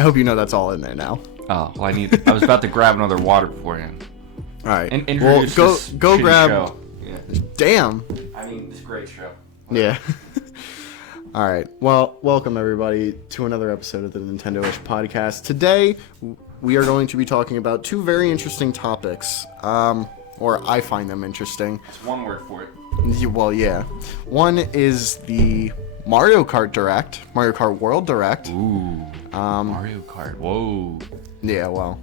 I hope you know that's all in there now. Oh, well, I was about to grab another water beforehand. All right. And well, introduce go this go shitty grab. show. Yeah. Damn. I mean, this great show. Yeah. All right. Well, welcome everybody to another episode of the Nintendoish podcast. Today, we are going to be talking about two very interesting topics. Or I find them interesting. It's one word for it. Well, yeah. One is the Mario Kart Direct, Mario Kart World Direct. Ooh. Mario Kart. Whoa. Yeah. Well,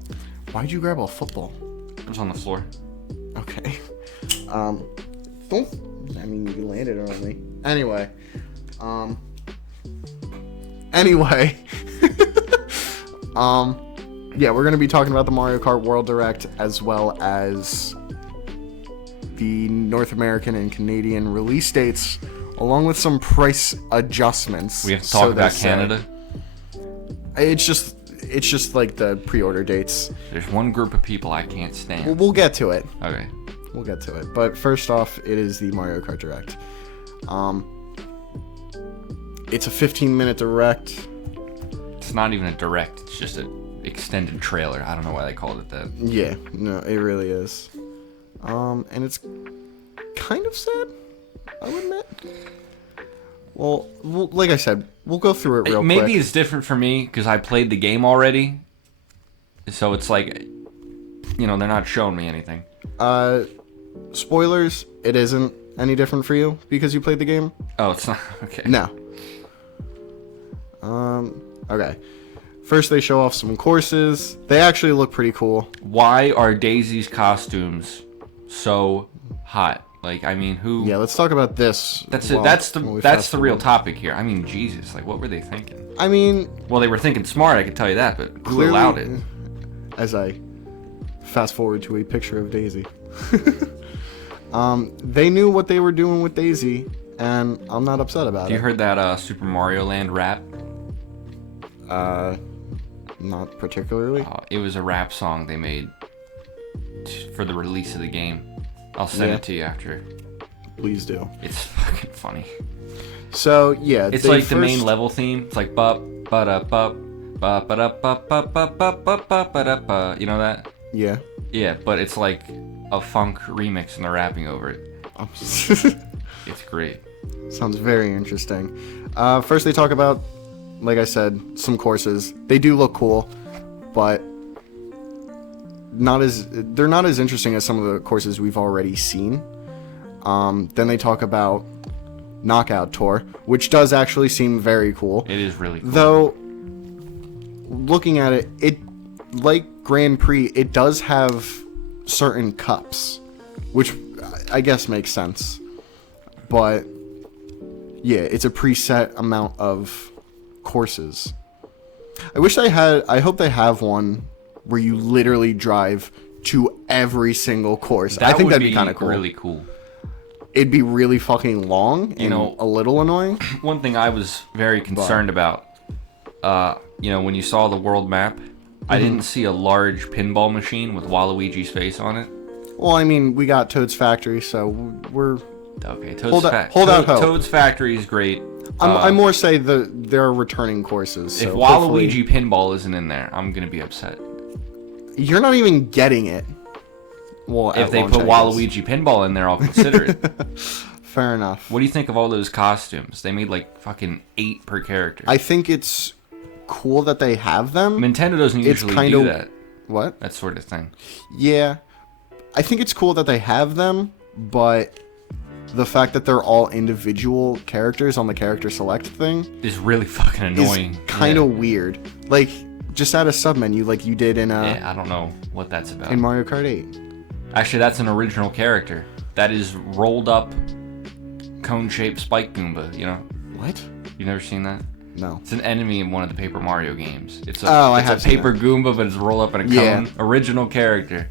why'd you grab a football? It was on the floor. Okay. Don't. I mean, you landed on me. Anyway. Anyway. Yeah, we're gonna be talking about the Mario Kart World Direct as well as the North American and Canadian release dates, along with some price adjustments. We have to talk about Canada. It's just like the pre-order dates. There's one group of people I can't stand. We'll get to it. Okay. We'll get to it. But first off, it is the Mario Kart Direct. It's a 15-minute direct. It's not even a direct. It's just an extended trailer. I don't know why they called it that. Yeah, no, it really is. And it's kind of sad, I'll admit. Well, like I said, we'll go through it real quick. Maybe it's different for me because I played the game already. So it's like, they're not showing me anything. Spoilers, it isn't any different for you because you played the game? Oh, it's not? Okay. No. Okay. First, they show off some courses. They actually look pretty cool. Why are Daisy's costumes so hot? Like, I mean, who? Yeah, let's talk about this. That's it. That's the real topic here. I mean, Jesus, like, what were they thinking? I mean, well, they were thinking smart. I can tell you that, but who clearly, allowed it? As I fast forward to a picture of Daisy, they knew what they were doing with Daisy, and I'm not upset about it. You heard that Super Mario Land rap? Not particularly. It was a rap song they made for the release of the game. I'll send it to you after. Please do. It's fucking funny. So yeah, it's like the main level theme. It's like bup ba bup ba da bup ba ba ba ba ba da. You know that? Yeah. Yeah, but it's like a funk remix and they're rapping over it. It's great. Sounds very interesting. First they talk about, like I said, some courses. They do look cool, but they're not as interesting as some of the courses we've already seen. Then they talk about Knockout Tour, which does actually seem very cool. It is really cool. Though, looking at it like Grand Prix, it does have certain cups, which I guess makes sense. But yeah, it's a preset amount of courses. I hope they have one where you literally drive to every single course. I think that'd be kind of cool. Really cool. It'd be really fucking long and a little annoying. One thing I was very concerned about, when you saw the world map, I didn't see a large pinball machine with Waluigi's face on it. Well, I mean, we got Toad's Factory, so we're... Okay, hold out hope. Toad's Factory is great. I more say there are returning courses. So if Waluigi pinball isn't in there, I'm going to be upset. You're not even getting it. Well, if they put Waluigi pinball in there, I'll consider it. Fair enough. What do you think of all those costumes? They made like fucking 8 per character. I think it's cool that they have them. Nintendo doesn't usually do that. What? That sort of thing. Yeah. I think it's cool that they have them, but the fact that they're all individual characters on the character select thing is really fucking annoying. Is kind of weird. Like, just add a submenu like you did in I don't know what that's about. In Mario Kart 8. Actually, that's an original character. That is rolled up cone-shaped Spike Goomba, you know? What? You've never seen that? No. It's an enemy in one of the Paper Mario games. It's a paper Goomba, but it's rolled up in a cone. Yeah. Original character.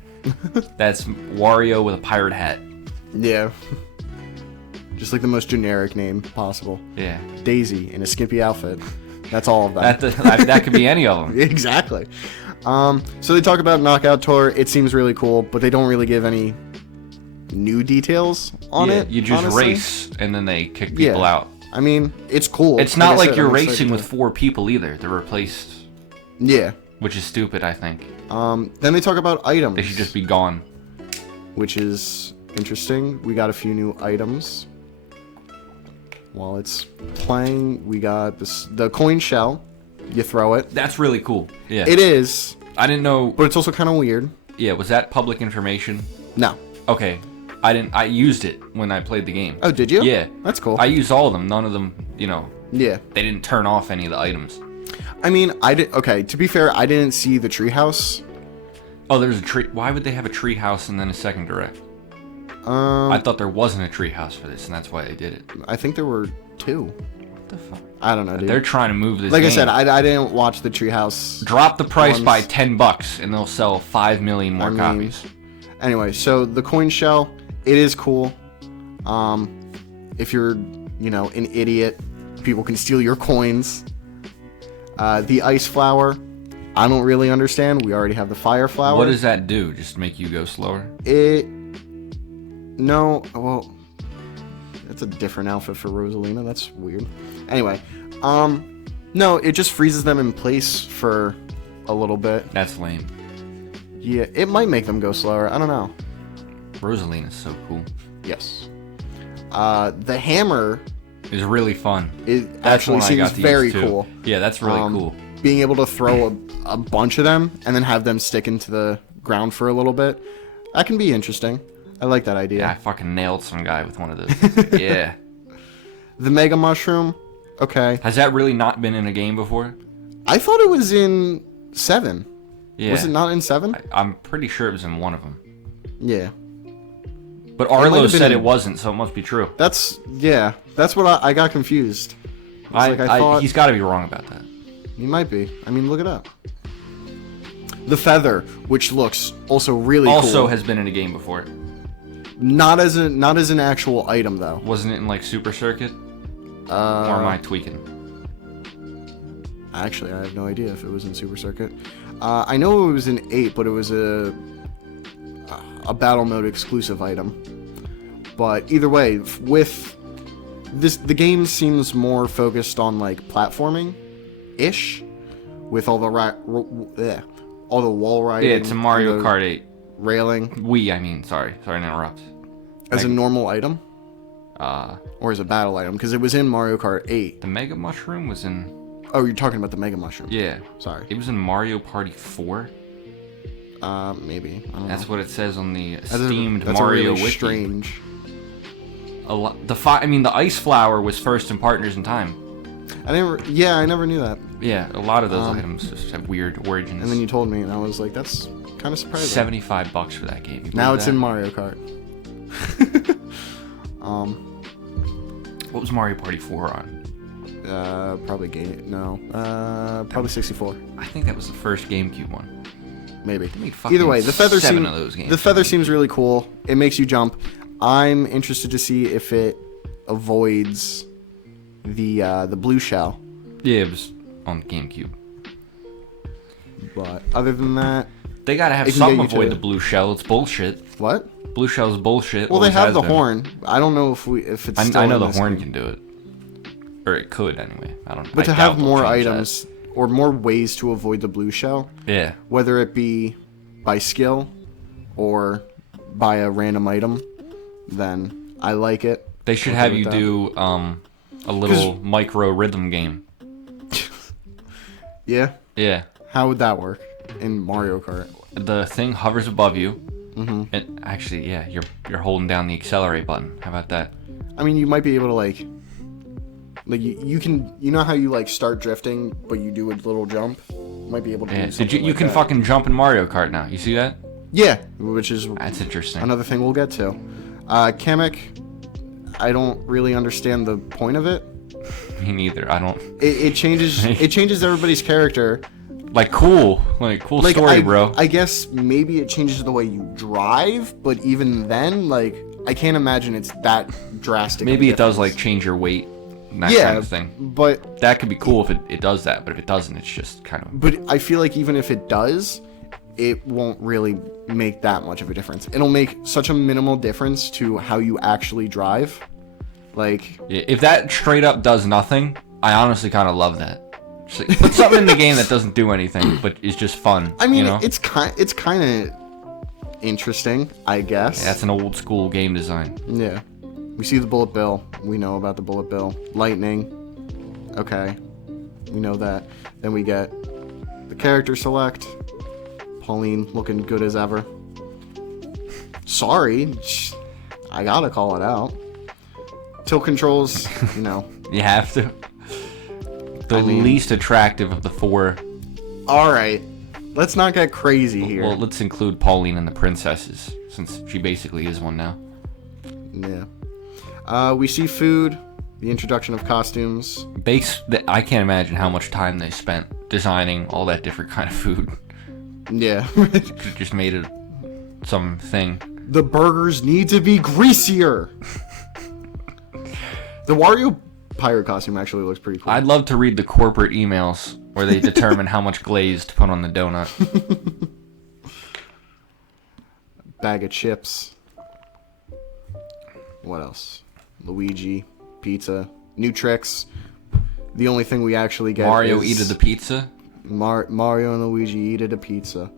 That's Wario with a pirate hat. Yeah. Just like the most generic name possible. Yeah. Daisy in a skimpy outfit. That's all of that. That could be any of them. Exactly. So they talk about Knockout Tour. It seems really cool, but they don't really give any new details on it. You just race, and then they kick people out. I mean, it's cool. It's not like you're racing with 4 people either. They're replaced Yeah. which is stupid, I think. Then they talk about items. They should just be gone. Which is interesting. We got a few new items. While it's playing, we got the coin shell. You throw it. That's really cool. Yeah. It is. I didn't know. But it's also kind of weird. Yeah, was that public information? No. Okay. I used it when I played the game. Oh, did you? Yeah. That's cool. I used all of them. None of them, Yeah. they didn't turn off any of the items. I mean, okay, to be fair, I didn't see the treehouse. Oh, there's a tree. Why would they have a tree house and then a second direct? I thought there wasn't a tree house for this, and that's why they did it. I think there were 2. What the fuck? I don't know, dude. They're trying to move this Like game. I said, I didn't watch the treehouse. Drop the price ones. by $10 and they'll sell 5 million more copies. Anyway, so the coin shell, it is cool. If you're, an idiot, people can steal your coins. The ice flower, I don't really understand. We already have the fire flower. What does that do? Just make you go slower? No, well, that's a different outfit for Rosalina. That's weird. Anyway, no, it just freezes them in place for a little bit. That's lame. Yeah, it might make them go slower. I don't know. Rosalina's so cool. Yes. The hammer It's really fun. it That's actually one I seems got to very use too. cool. Yeah, that's really cool. Being able to throw a bunch of them and then have them stick into the ground for a little bit, that can be interesting. I like that idea. Yeah, I fucking nailed some guy with one of those. Yeah. The Mega Mushroom, okay. Has that really not been in a game before? I thought it was in 7. Yeah. Was it not in 7? I'm pretty sure it was in one of them. Yeah. But might Arlo have been said in- it wasn't, so it must be true. That's what I got confused. I thought He's got to be wrong about that. he might be. I mean, look it up. The feather, which looks also really cool. Also has been in a game before. Not as an actual item though. Wasn't it in like Super Circuit? Or am I tweaking? Actually, I have no idea if it was in Super Circuit. I know it was in 8, but it was a battle mode exclusive item. But either way, with this, the game seems more focused on like platforming, ish, with all the all the wall riding. Yeah, it's a Mario and the Kart 8. railing Sorry to interrupt. as a normal item, Uh, or as a battle item, because it was in Mario Kart 8. the Mega Mushroom was in... Oh, you're talking about the Mega Mushroom. Yeah. Sorry. It was in Mario Party 4. Maybe. I don't That's know. what it says on the That's Steamed that's Mario a really Wiki. strange. The ice flower was first in Partners in Time. I never knew that. Yeah, a lot of those items just have weird origins. And then you told me, and I was like, that's kind of surprising. $75 for that game. You Now believe it's that? in Mario Kart. What was Mario Party 4 on? Probably probably 64. I think that was the first GameCube one. Maybe. Give me fucking Either way, the feather 7 of those games. the feather seems really cool. It makes you jump. I'm interested to see if it avoids the blue shell. Yeah, it was on GameCube. But other than that, They gotta have It can something get you avoid to- the blue shell. It's bullshit. what? Blue shell's bullshit. Well, they always have has the been. horn. I don't know if it's still I know in the this horn game. can do it. Or it could, anyway. I don't know. But to have more items or more ways to avoid the blue shell, Yeah. whether it be by skill or by a random item, then I like it. They should Okay have with you that. do a little micro rhythm game. Yeah? Yeah. How would that work in Mario Kart? The thing hovers above you. Mm-hmm. And actually, yeah, you're holding down the accelerate button. How about that? I mean, you might be able to like you can, you know how you like start drifting but you do a little jump? You might be able to Yeah. do something You like can that. fucking jump in Mario Kart now. You see that? Yeah, which is That's interesting. another thing we'll get to. Kamek, I don't really understand the point of it. Me neither. I don't It changes everybody's character. like cool story, bro. I guess maybe it changes the way you drive, but even then, like, I can't imagine it's that drastic. Maybe of a it does difference. like change your weight, and that Yeah, kind of thing. but That could be cool if it does that, but if it doesn't, it's just kind of I feel like even if it does, it won't really make that much of a difference. It'll make such a minimal difference to how you actually drive. Like, yeah, if that straight up does nothing, I honestly kind of love that. Just like, put something in the game that doesn't do anything, but is just fun. I mean, you know? it's kind of interesting, I guess. Yeah, that's an old school game design. Yeah. We see the bullet bill. We know about the bullet bill. Lightning. Okay. We know that. Then we get the character select. Pauline looking good as ever. Sorry. I gotta call it out. Tilt controls, you know. You have to. The least attractive of the four. Alright. Let's not get crazy here. Well, let's include Pauline and the princesses, since she basically is one now. Yeah. We see food, the introduction of costumes. I can't imagine how much time they spent designing all that different kind of food. Yeah. Just made it something. The burgers need to be greasier. The Wario pirate costume actually looks pretty cool. I'd love to read the corporate emails where they determine how much glaze to put on the donut. Bag of chips. What else? Luigi, pizza, new tricks. The only thing we actually get Mario is eated the pizza. Mario and Luigi eated a pizza.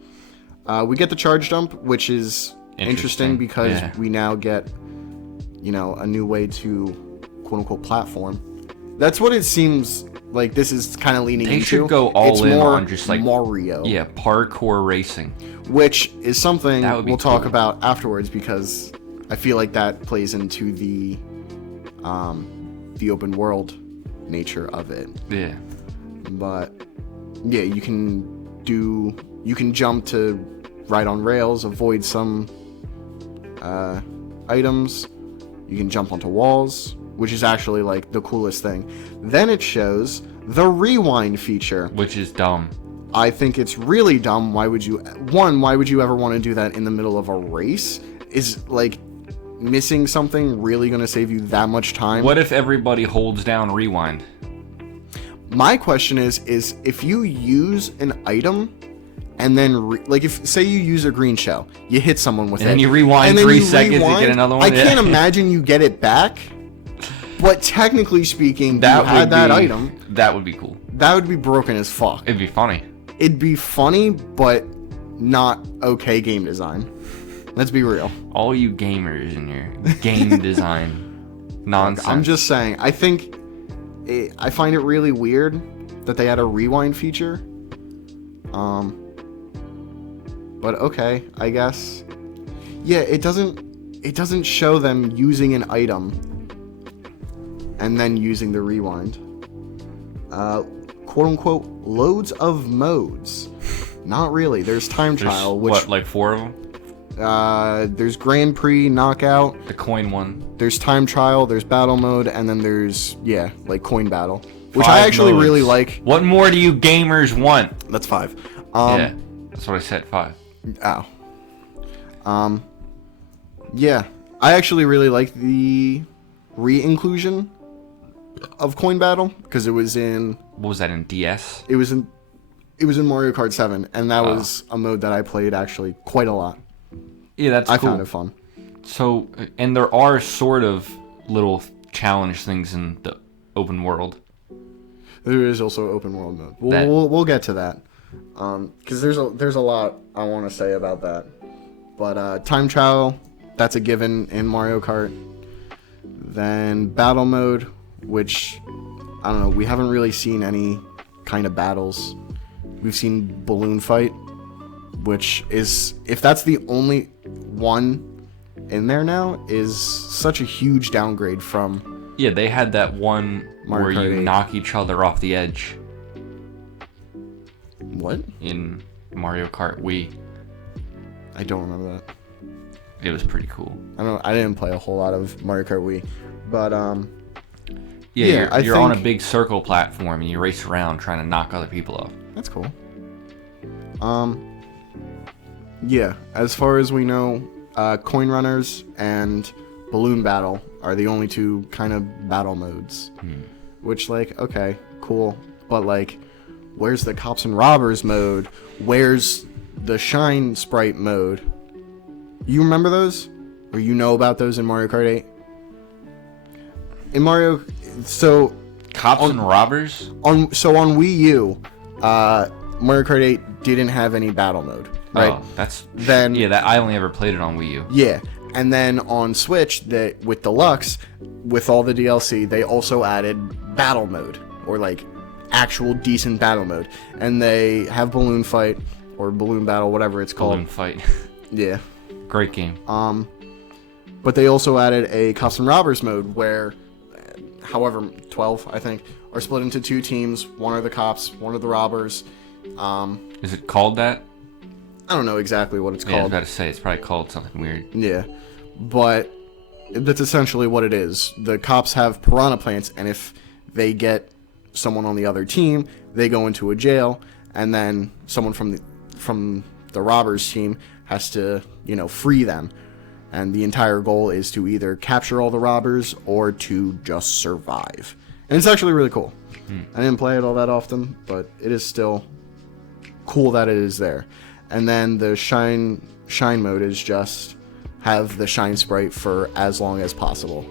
We get the charge dump, which is interesting because we now get, you know, a new way to quote unquote platform. That's what it seems like this is kind of leaning into. They should go all in on just like Mario. Yeah, parkour racing. Which is something we'll talk cool. about afterwards because I feel like that plays into the open world nature of it. Yeah. But yeah, you can jump to ride on rails, avoid some items. You can jump onto walls, which is actually like the coolest thing. Then it shows the rewind feature, Which is dumb. I think it's really dumb. Why would you ever want to do that in the middle of a race? Is like missing something really going to save you that much time? What if everybody holds down rewind? My question is if you use an item and then like if say you use a green shell, you hit someone with it, And then you rewind 3 seconds to get another one? I can't imagine you get it back. But technically speaking, That you had that be, item. That would be cool. That would be broken as fuck. It'd be funny. It'd be funny, but not okay game design. Let's be real. All you gamers in your game design nonsense. I'm just saying. I find it really weird that they had a rewind feature. But okay, I guess. Yeah, it doesn't show them using an item and then using the rewind. Quote unquote loads of modes. Not really. There's time trial, which what, like 4 of them? There's Grand Prix, Knockout. The coin one. There's time trial. There's battle mode, and then there's like coin battle, which 5 I actually modes. really like. What more do you gamers want? That's 5. Yeah, that's what I said. 5. Ow. Yeah, I actually really like the re-inclusion of coin battle because it was in. What was that in DS? It was in Mario Kart 7, and that was a mode that I played actually quite a lot. Yeah, that's I cool. found it fun. So, and there are sort of little challenge things in the open world. There is also open world mode. We'll get to that. Because there's a lot I want to say about that. But time trial, that's a given in Mario Kart. Then battle mode, which I don't know, we haven't really seen any kind of battles. We've seen balloon fight, which is, if that's the only one in there now, is such a huge downgrade from. Yeah, they had that one Mario where Kart you 8. knock each other off the edge What? in Mario Kart Wii. I don't remember that. It was pretty cool. I didn't play a whole lot of Mario Kart Wii, but Yeah, you're on a think- big circle platform and you race around trying to knock other people off. That's cool. Yeah, as far as we know, coin runners and balloon battle are the only 2 kind of battle modes. Which, like, okay, cool. But, like, where's the cops and robbers mode? Where's the shine sprite mode? You remember those? Or you know about those in Mario Kart 8? In Mario... So, Cops and robbers? On Wii U, Mario Kart 8 didn't have any battle mode, right? Oh, that I only ever played it on Wii U. Yeah, and then on Switch, with Deluxe, with all the DLC, they also added battle mode, or like actual decent battle mode, and they have Balloon Fight or Balloon Battle, whatever it's called. Balloon Fight. Yeah. Great game. But they also added a Cops and Robbers mode where, however, 12, I think, are split into 2 teams. One are the cops, one are the robbers. Is it called that? I don't know exactly what it's Yeah, I was called. about to say, it's probably called something weird. Yeah. But that's essentially what it is. The cops have piranha plants, and if they get someone on the other team, they go into a jail, and then someone from the robbers team has to, free them. And the entire goal is to either capture all the robbers or to just survive. And it's actually really cool. I didn't play it all that often, but it is still cool that it is there. And then the shine mode is just have the shine sprite for as long as possible.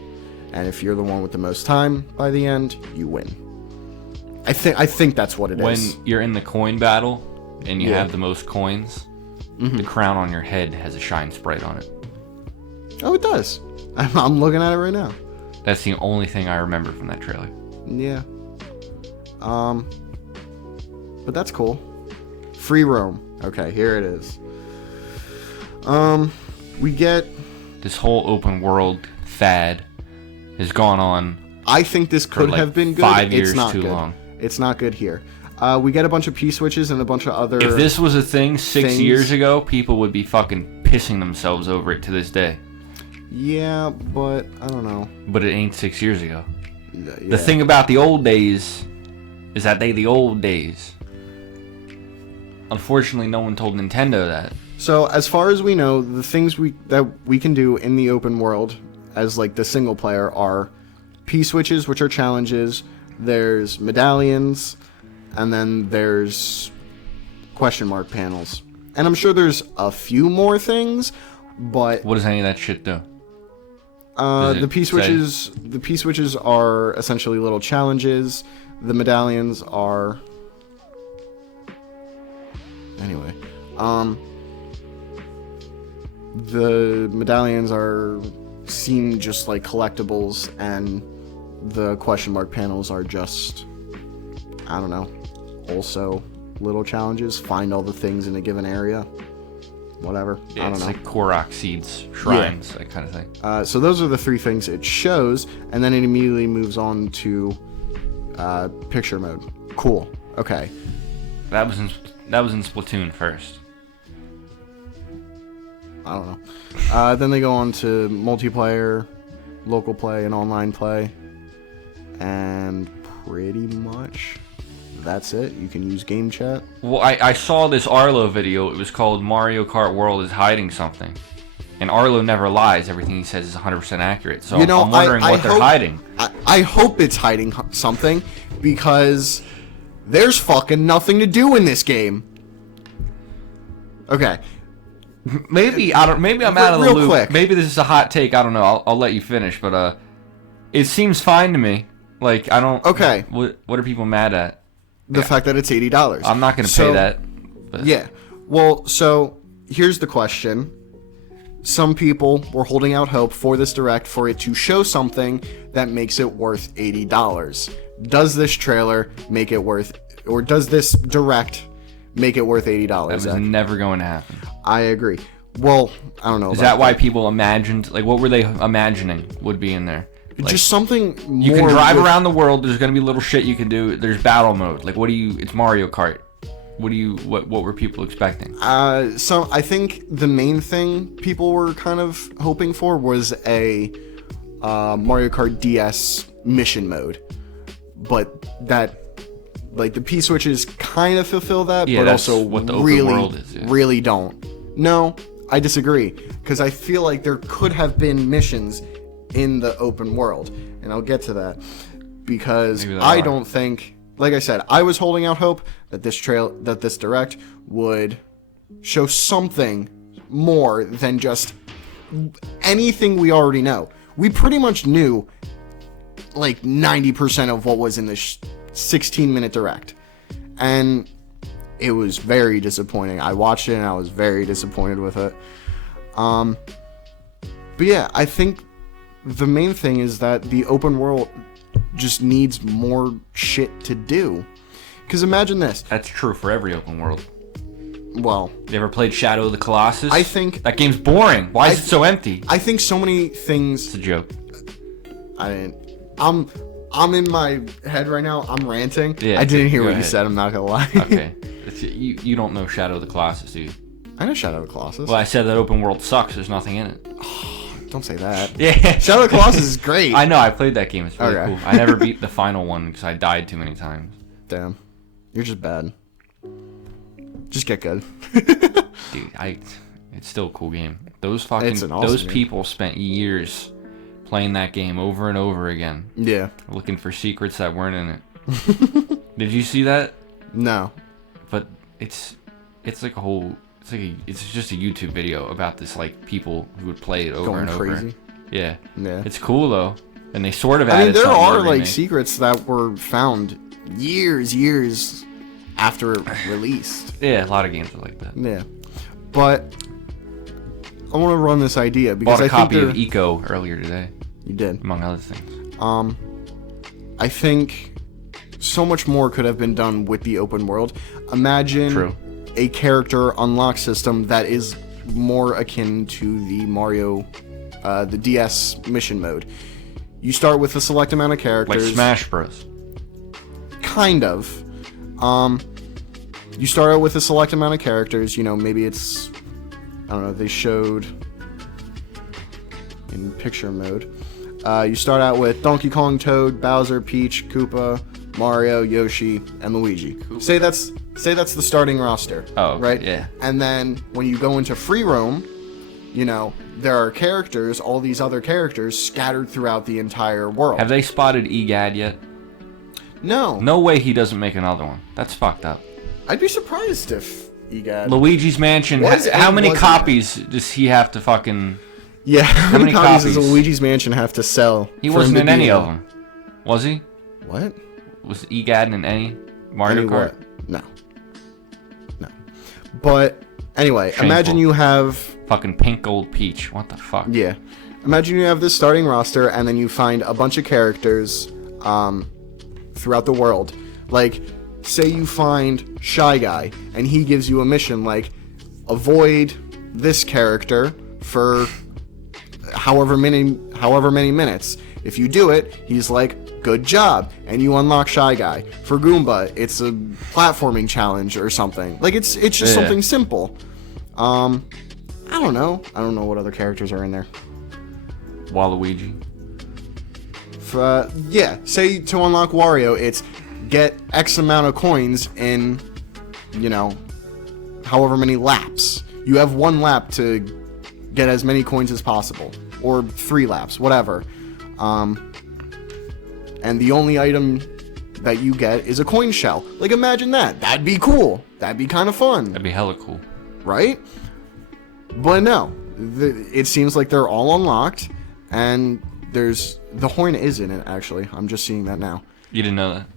And if you're the one with the most time by the end, you win. I think that's what it is. When you're in the coin battle and you have the most coins, the crown on your head has a shine sprite on it. Oh, it does. I'm looking at it right now. That's the only thing I remember from that trailer. Yeah. But that's cool. Free roam. Okay, here it is. We get... This whole open world fad has gone on. I think this could have been good. 5 years it's not too good. long. It's not good here. We get a bunch of P-switches and a bunch of other... If this was a thing 6 things. years ago, people would be fucking pissing themselves over it to this day. Yeah, but I don't know. But it ain't 6 years ago. Yeah. The thing about the old days is that they the old days. Unfortunately, no one told Nintendo that. So, as far as we know, the things that we can do in the open world as like the single player are P-switches, which are challenges, there's medallions, and then there's question mark panels. And I'm sure there's a few more things, but What does any of that shit do? the P-switches are essentially little challenges. The medallions are anyway. The medallions seem just like collectibles, and the question mark panels are just, I don't know, also little challenges. Find all the things in a given area. Whatever. I don't It's know. like Korok seeds, shrines, that kind of thing. So those are the 3 things it shows, and then it immediately moves on to picture mode. Cool. Okay. That was in Splatoon first. I don't know. Then they go on to multiplayer, local play, and online play. And pretty much that's it. You can use game chat. Well, I saw this Arlo video. It was called Mario Kart World is Hiding Something. And Arlo never lies. Everything he says is 100% accurate. So I'm wondering what they're hiding. I hope it's hiding something, because there's fucking nothing to do in this game. Okay. Maybe I'm out of the Real loop. quick. Maybe this is a hot take. I don't know. I'll let you finish. But it seems fine to me. Like, I don't... Okay. What are people mad at? The fact that it's $80. I'm not going to pay that. But. Yeah. Well, so here's the question. Some people were holding out hope for this direct for it to show something that makes it worth $80. Does this trailer make it worth, or does this direct make it worth $80? That was never going to happen. I agree. Well, I don't know. Is that why people imagined, like, what were they imagining would be in there? Like, just something more. You can drive around the world. There's going to be little shit you can do. There's battle mode. Like, it's Mario Kart. What were people expecting? So I think the main thing people were kind of hoping for was a Mario Kart DS mission mode, but that, like, the P switches kind of fulfill that, Yeah, but that's also what the open really, world is, yeah. really don't. No, I disagree, because I feel like there could have been missions in the open world, and I'll get to that, because I don't think. Like I said, I was holding out hope that this direct would show something more than just anything we already know. We pretty much knew, like 90% of what was in this 16-minute direct. And it was very disappointing. I watched it and I was very disappointed with it. But yeah, I think the main thing is that the open world just needs more shit to do. Because imagine this. That's true for every open world. Well, you ever played Shadow of the Colossus? I think that game's boring. Why is it so empty? I think so many things. It's a joke. I'm in my head right now. I'm ranting. Yeah, I didn't hear what ahead. you said. I'm not gonna lie. Okay. You don't know Shadow of the Colossus, do you? I know Shadow of the Colossus. Well, I said that open world sucks. There's nothing in it. Don't say that. Yeah. Shadow of the Colossus is great. I know. I played that game. It's really Okay. cool. I never beat the final one because I died too many times. Damn. You're just bad. Just get good. Dude, it's still a cool game. Those It's an awesome those game. people spent years playing that game over and over again. Yeah. Looking for secrets that weren't in it. Did you see that? No. But it's like a whole it's just a YouTube video about this like people who would play it over Going and over. crazy. Yeah. Yeah. It's cool though. And they sort of I mean, added there something to are the like remake. secrets that were found years after it released. Yeah, a lot of games are like that. Yeah. But I want to run this idea because Bought a I copy think of Eco earlier today, you did. among other things. I think so much more could have been done with the open world. Imagine True. a character unlock system that is more akin to the Mario, the DS mission mode. You start with a select amount of characters. Like Smash Bros. Kind of. You start out with a select amount of characters. You know, maybe it's, I don't know, they showed in picture mode. You start out with Donkey Kong, Toad, Bowser, Peach, Koopa, Mario, Yoshi, and Luigi. Say that's the starting roster. Oh, okay, right? yeah. And then when you go into free roam, you know, there are characters, all these other characters scattered throughout the entire world. Have they spotted EGAD yet? No. No way he doesn't make another one. That's fucked up. I'd be surprised if EGAD. Luigi's Mansion. Was How and many wasn't copies does he have to fucking... Yeah, how many copies does copies? Luigi's Mansion have to sell? He for wasn't him to in be any a- of them. Was he? What? Was EGAD in any Mario Any Kart? what? No. No. But anyway, Shameful. imagine you have Fucking pink gold peach. What the fuck? yeah. Imagine you have this starting roster and then you find a bunch of characters throughout the world. Like say you find Shy Guy and he gives you a mission like avoid this character for however many minutes. If you do it, he's like, good job, and you unlock Shy Guy. For Goomba, it's a platforming challenge or something. Like it's just something simple. I don't know. I don't know what other characters are in there. Waluigi. Yeah, say to unlock Wario, it's get X amount of coins in, you know, however many laps. You have 1 lap to get as many coins as possible, or 3 laps, whatever. And the only item that you get is a coin shell. Like, imagine that. That'd be cool. That'd be kind of fun, That'd be hella cool. right? But no, it seems like they're all unlocked, and the horn is in it, actually. I'm just seeing that now. You didn't know that?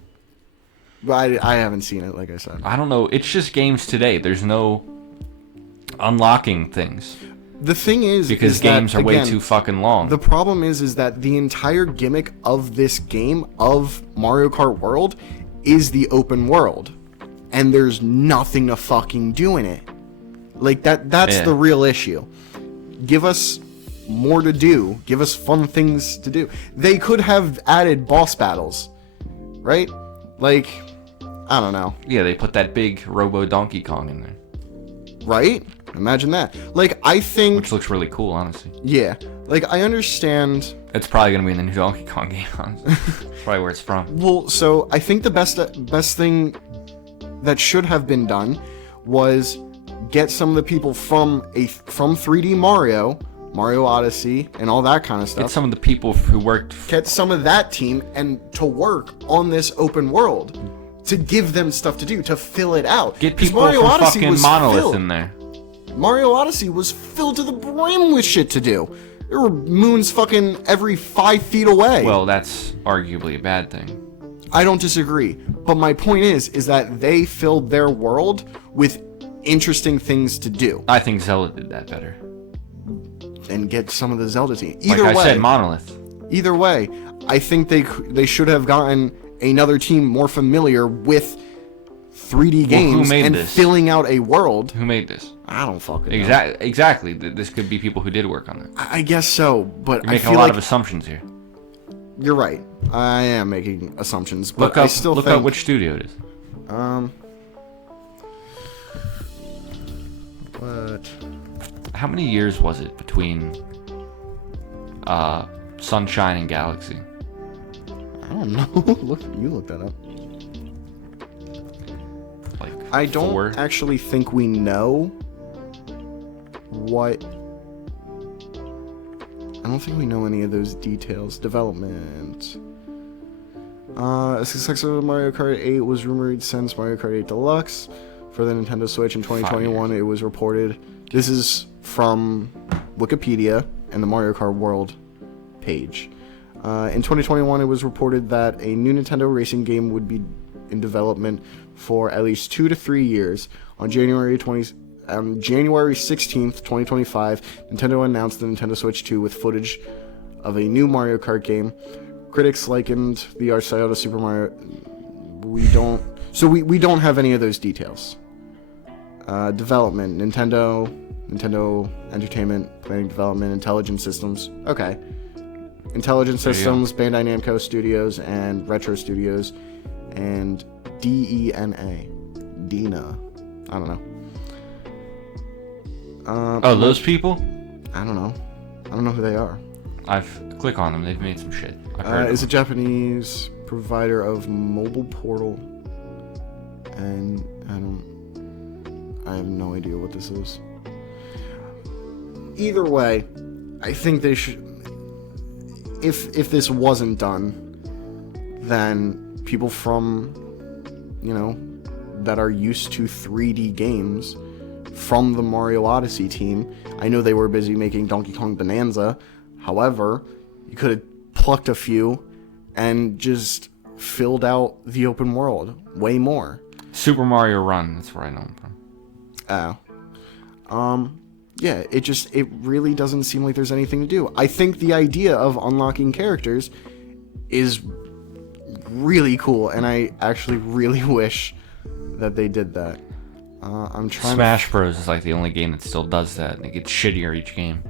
But I haven't seen it, like I said. I don't know. It's just games today. There's no unlocking things. The thing is... Because is games that, are way again, too fucking long. The problem is that the entire gimmick of this game, of Mario Kart World, is the open world. And there's nothing to fucking do in it. Like, that's Yeah. the real issue. Give us more to do. Give us fun things to do. They could have added boss battles, right? Like, I don't know. Yeah, they put that big Robo Donkey Kong in there. Right? Imagine that. Like, I think... Which looks really cool, honestly. Yeah. Like, I understand... It's probably going to be in the new Donkey Kong game, honestly. That's probably where it's from. Well, so I think the best thing that should have been done was get some of the people from 3D Mario Odyssey, and all that kind of stuff. Get some of the people who worked... Get some of that team and to work on this open world, to give them stuff to do, to fill it out. Get 'Cause people Mario from Odyssey fucking was Monolith filled. in there. Mario Odyssey was filled to the brim with shit to do. There were moons fucking every 5 feet away. Well, that's arguably a bad thing. I don't disagree. But my point is that they filled their world with interesting things to do. I think Zelda did that better. And get some of the Zelda team. Like I said, Monolith. Either way, I think they should have gotten another team more familiar with 3D games and this? filling out a world. Who made this? I don't fucking know. Exactly. This could be people who did work on that. I guess so, but You're making a lot of assumptions here. You're right. I am making assumptions, but I still look think... up which studio it is. What? How many years was it between Sunshine and Galaxy? I don't know. You look that up. Like I don't 4? actually think we know what... I don't think we know any of those details. Development. A successor of Mario Kart 8 was rumored since Mario Kart 8 Deluxe for the Nintendo Switch in 2021. It was reported. This is from Wikipedia and the Mario Kart World page. In 2021, it was reported that a new Nintendo racing game would be in development for at least 2 to 3 years. On January 16th, 2025, Nintendo announced the Nintendo Switch 2 with footage of a new Mario Kart game. Critics likened the art style to Super Mario. We don't have any of those details. Development: Nintendo Entertainment, Planning, Development, Intelligent Systems. Okay. Intelligent Systems, Bandai Namco Studios, and Retro Studios, and DENA. I don't know. Those people? I don't know. I don't know who they are. Click on them. They've made some shit. I've heard Is a Japanese provider of mobile portal, and I have no idea what this is. Either way, I think they should. If this wasn't done, then people from, that are used to 3D games from the Mario Odyssey team, I know they were busy making Donkey Kong Bonanza. However, you could have plucked a few and just filled out the open world way more. Super Mario Run, that's where I know him from. Yeah, it really doesn't seem like there's anything to do. I think the idea of unlocking characters is really cool, and I actually really wish that they did that. I'm trying. Smash Bros is like the only game that still does that, and it gets shittier each game.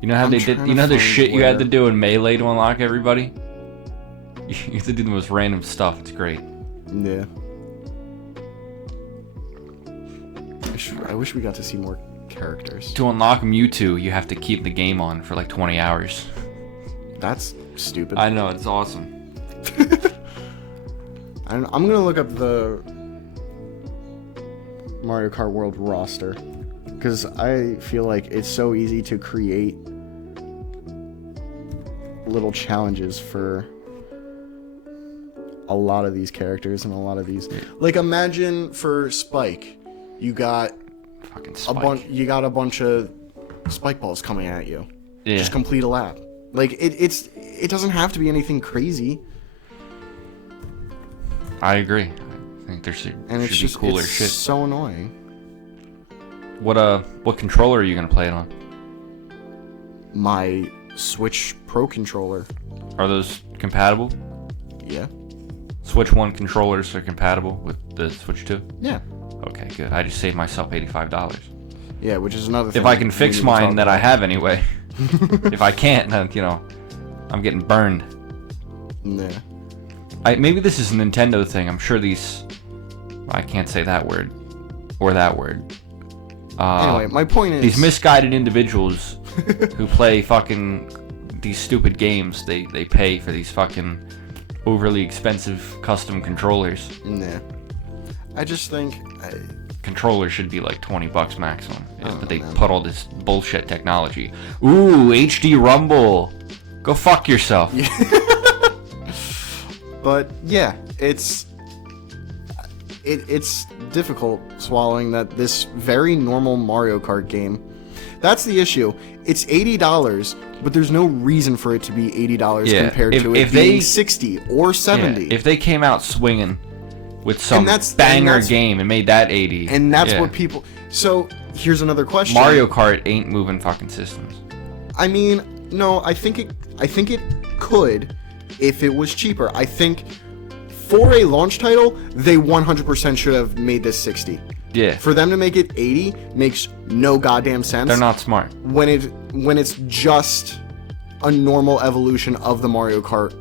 You know how they did? You know the shit you had to do in Melee to unlock everybody? You have to do the most random stuff. It's great. Yeah. I wish we got to see more characters. To unlock Mewtwo, you have to keep the game on for like 20 hours. That's stupid. I know, it's awesome. I'm gonna look up the Mario Kart World roster, because I feel like it's so easy to create little challenges for a lot of these characters and a lot of these. Like, imagine for Spike, you got fucking Spike. You got a bunch of spike balls coming at you. Yeah. Just complete a lap. Like, it doesn't have to be anything crazy. I agree. I think there should be cooler shit. It's so annoying. What controller are you gonna play it on? My Switch Pro controller. Are those compatible? Yeah. Switch 1 controllers are compatible with the Switch 2? Yeah. Okay, good. I just saved myself $85. Yeah, which is another thing. If I can fix mine that I have anyway. If I can't, then, I'm getting burned. Yeah. Maybe this is a Nintendo thing. I'm sure these... I can't say that word. Or that word. Anyway, my point is... These misguided individuals who play fucking these stupid games, they pay for these fucking overly expensive custom controllers. Nah. I just think... Controllers should be like $20 maximum. But they put all this bullshit technology. Ooh, HD Rumble. Go fuck yourself. Yeah. But yeah, it's difficult swallowing that this very normal Mario Kart game. That's the issue. It's $80, But there's no reason for it to be $80 Yeah. compared to it being 60 or 70. Yeah. If they came out swinging with some that's game and made that 80. And that's what people... So, here's another question. Mario Kart ain't moving fucking systems. I mean, no, I think it could if it was cheaper. I think for a launch title, they 100% should have made this 60. Yeah. For them to make it 80 makes no goddamn sense. They're not smart. When it's just a normal evolution of the Mario Kart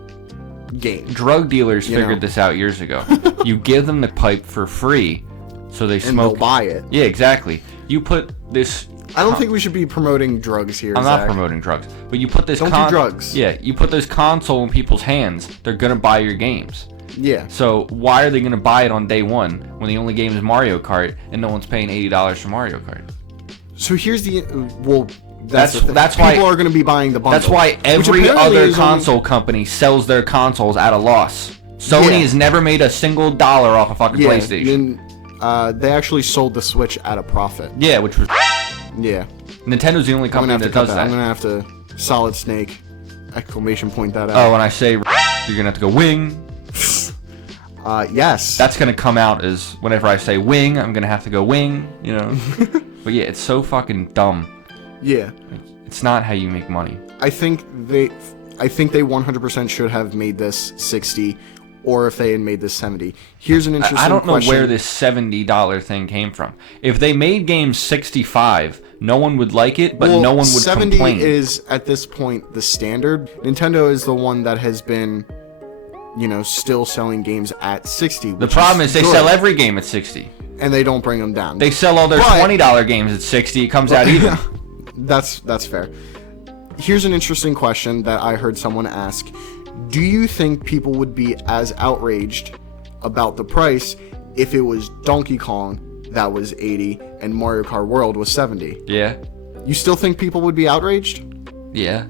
game. Drug dealers figured this out years ago. You give them the pipe for free, so they And smoke. they'll buy it. Yeah, exactly. You put this. I don't think we should be promoting drugs here. I'm Zach. not promoting drugs, but you put this. Don't do drugs. Yeah, you put this console in people's hands. They're gonna buy your games. Yeah. So why are they gonna buy it on day one when the only game is Mario Kart and no one's paying $80 for Mario Kart? So here's the well. That's why people are going to be buying the bundle. That's why every other console company sells their consoles at a loss. Sony has never made a single dollar off a fucking PlayStation. They actually sold the Switch at a profit. Yeah, which was. Yeah. Nintendo's the only company that does that. I'm gonna have to Solid Snake exclamation point that out. Oh, when I say you're gonna have to go wing. Yes. That's gonna come out as whenever I say wing, I'm gonna have to go wing. You know. But yeah, it's so fucking dumb. Yeah. It's not how you make money. I think they 100% should have made this 60, or if they had made this 70. Here's an interesting question. I don't know where this $70 thing came from. If they made games 65, no one would like it, but no one would 70 complain. Is at this point the standard. Nintendo is the one that has been, still selling games at 60. The problem is they sell every game at 60. And they don't bring them down. They sell all their $20 games at 60. It comes out even. That's fair. Here's an interesting question that I heard someone ask. Do you think people would be as outraged about the price if it was Donkey Kong that was 80 and Mario Kart World was 70? Yeah. You still think people would be outraged? Yeah.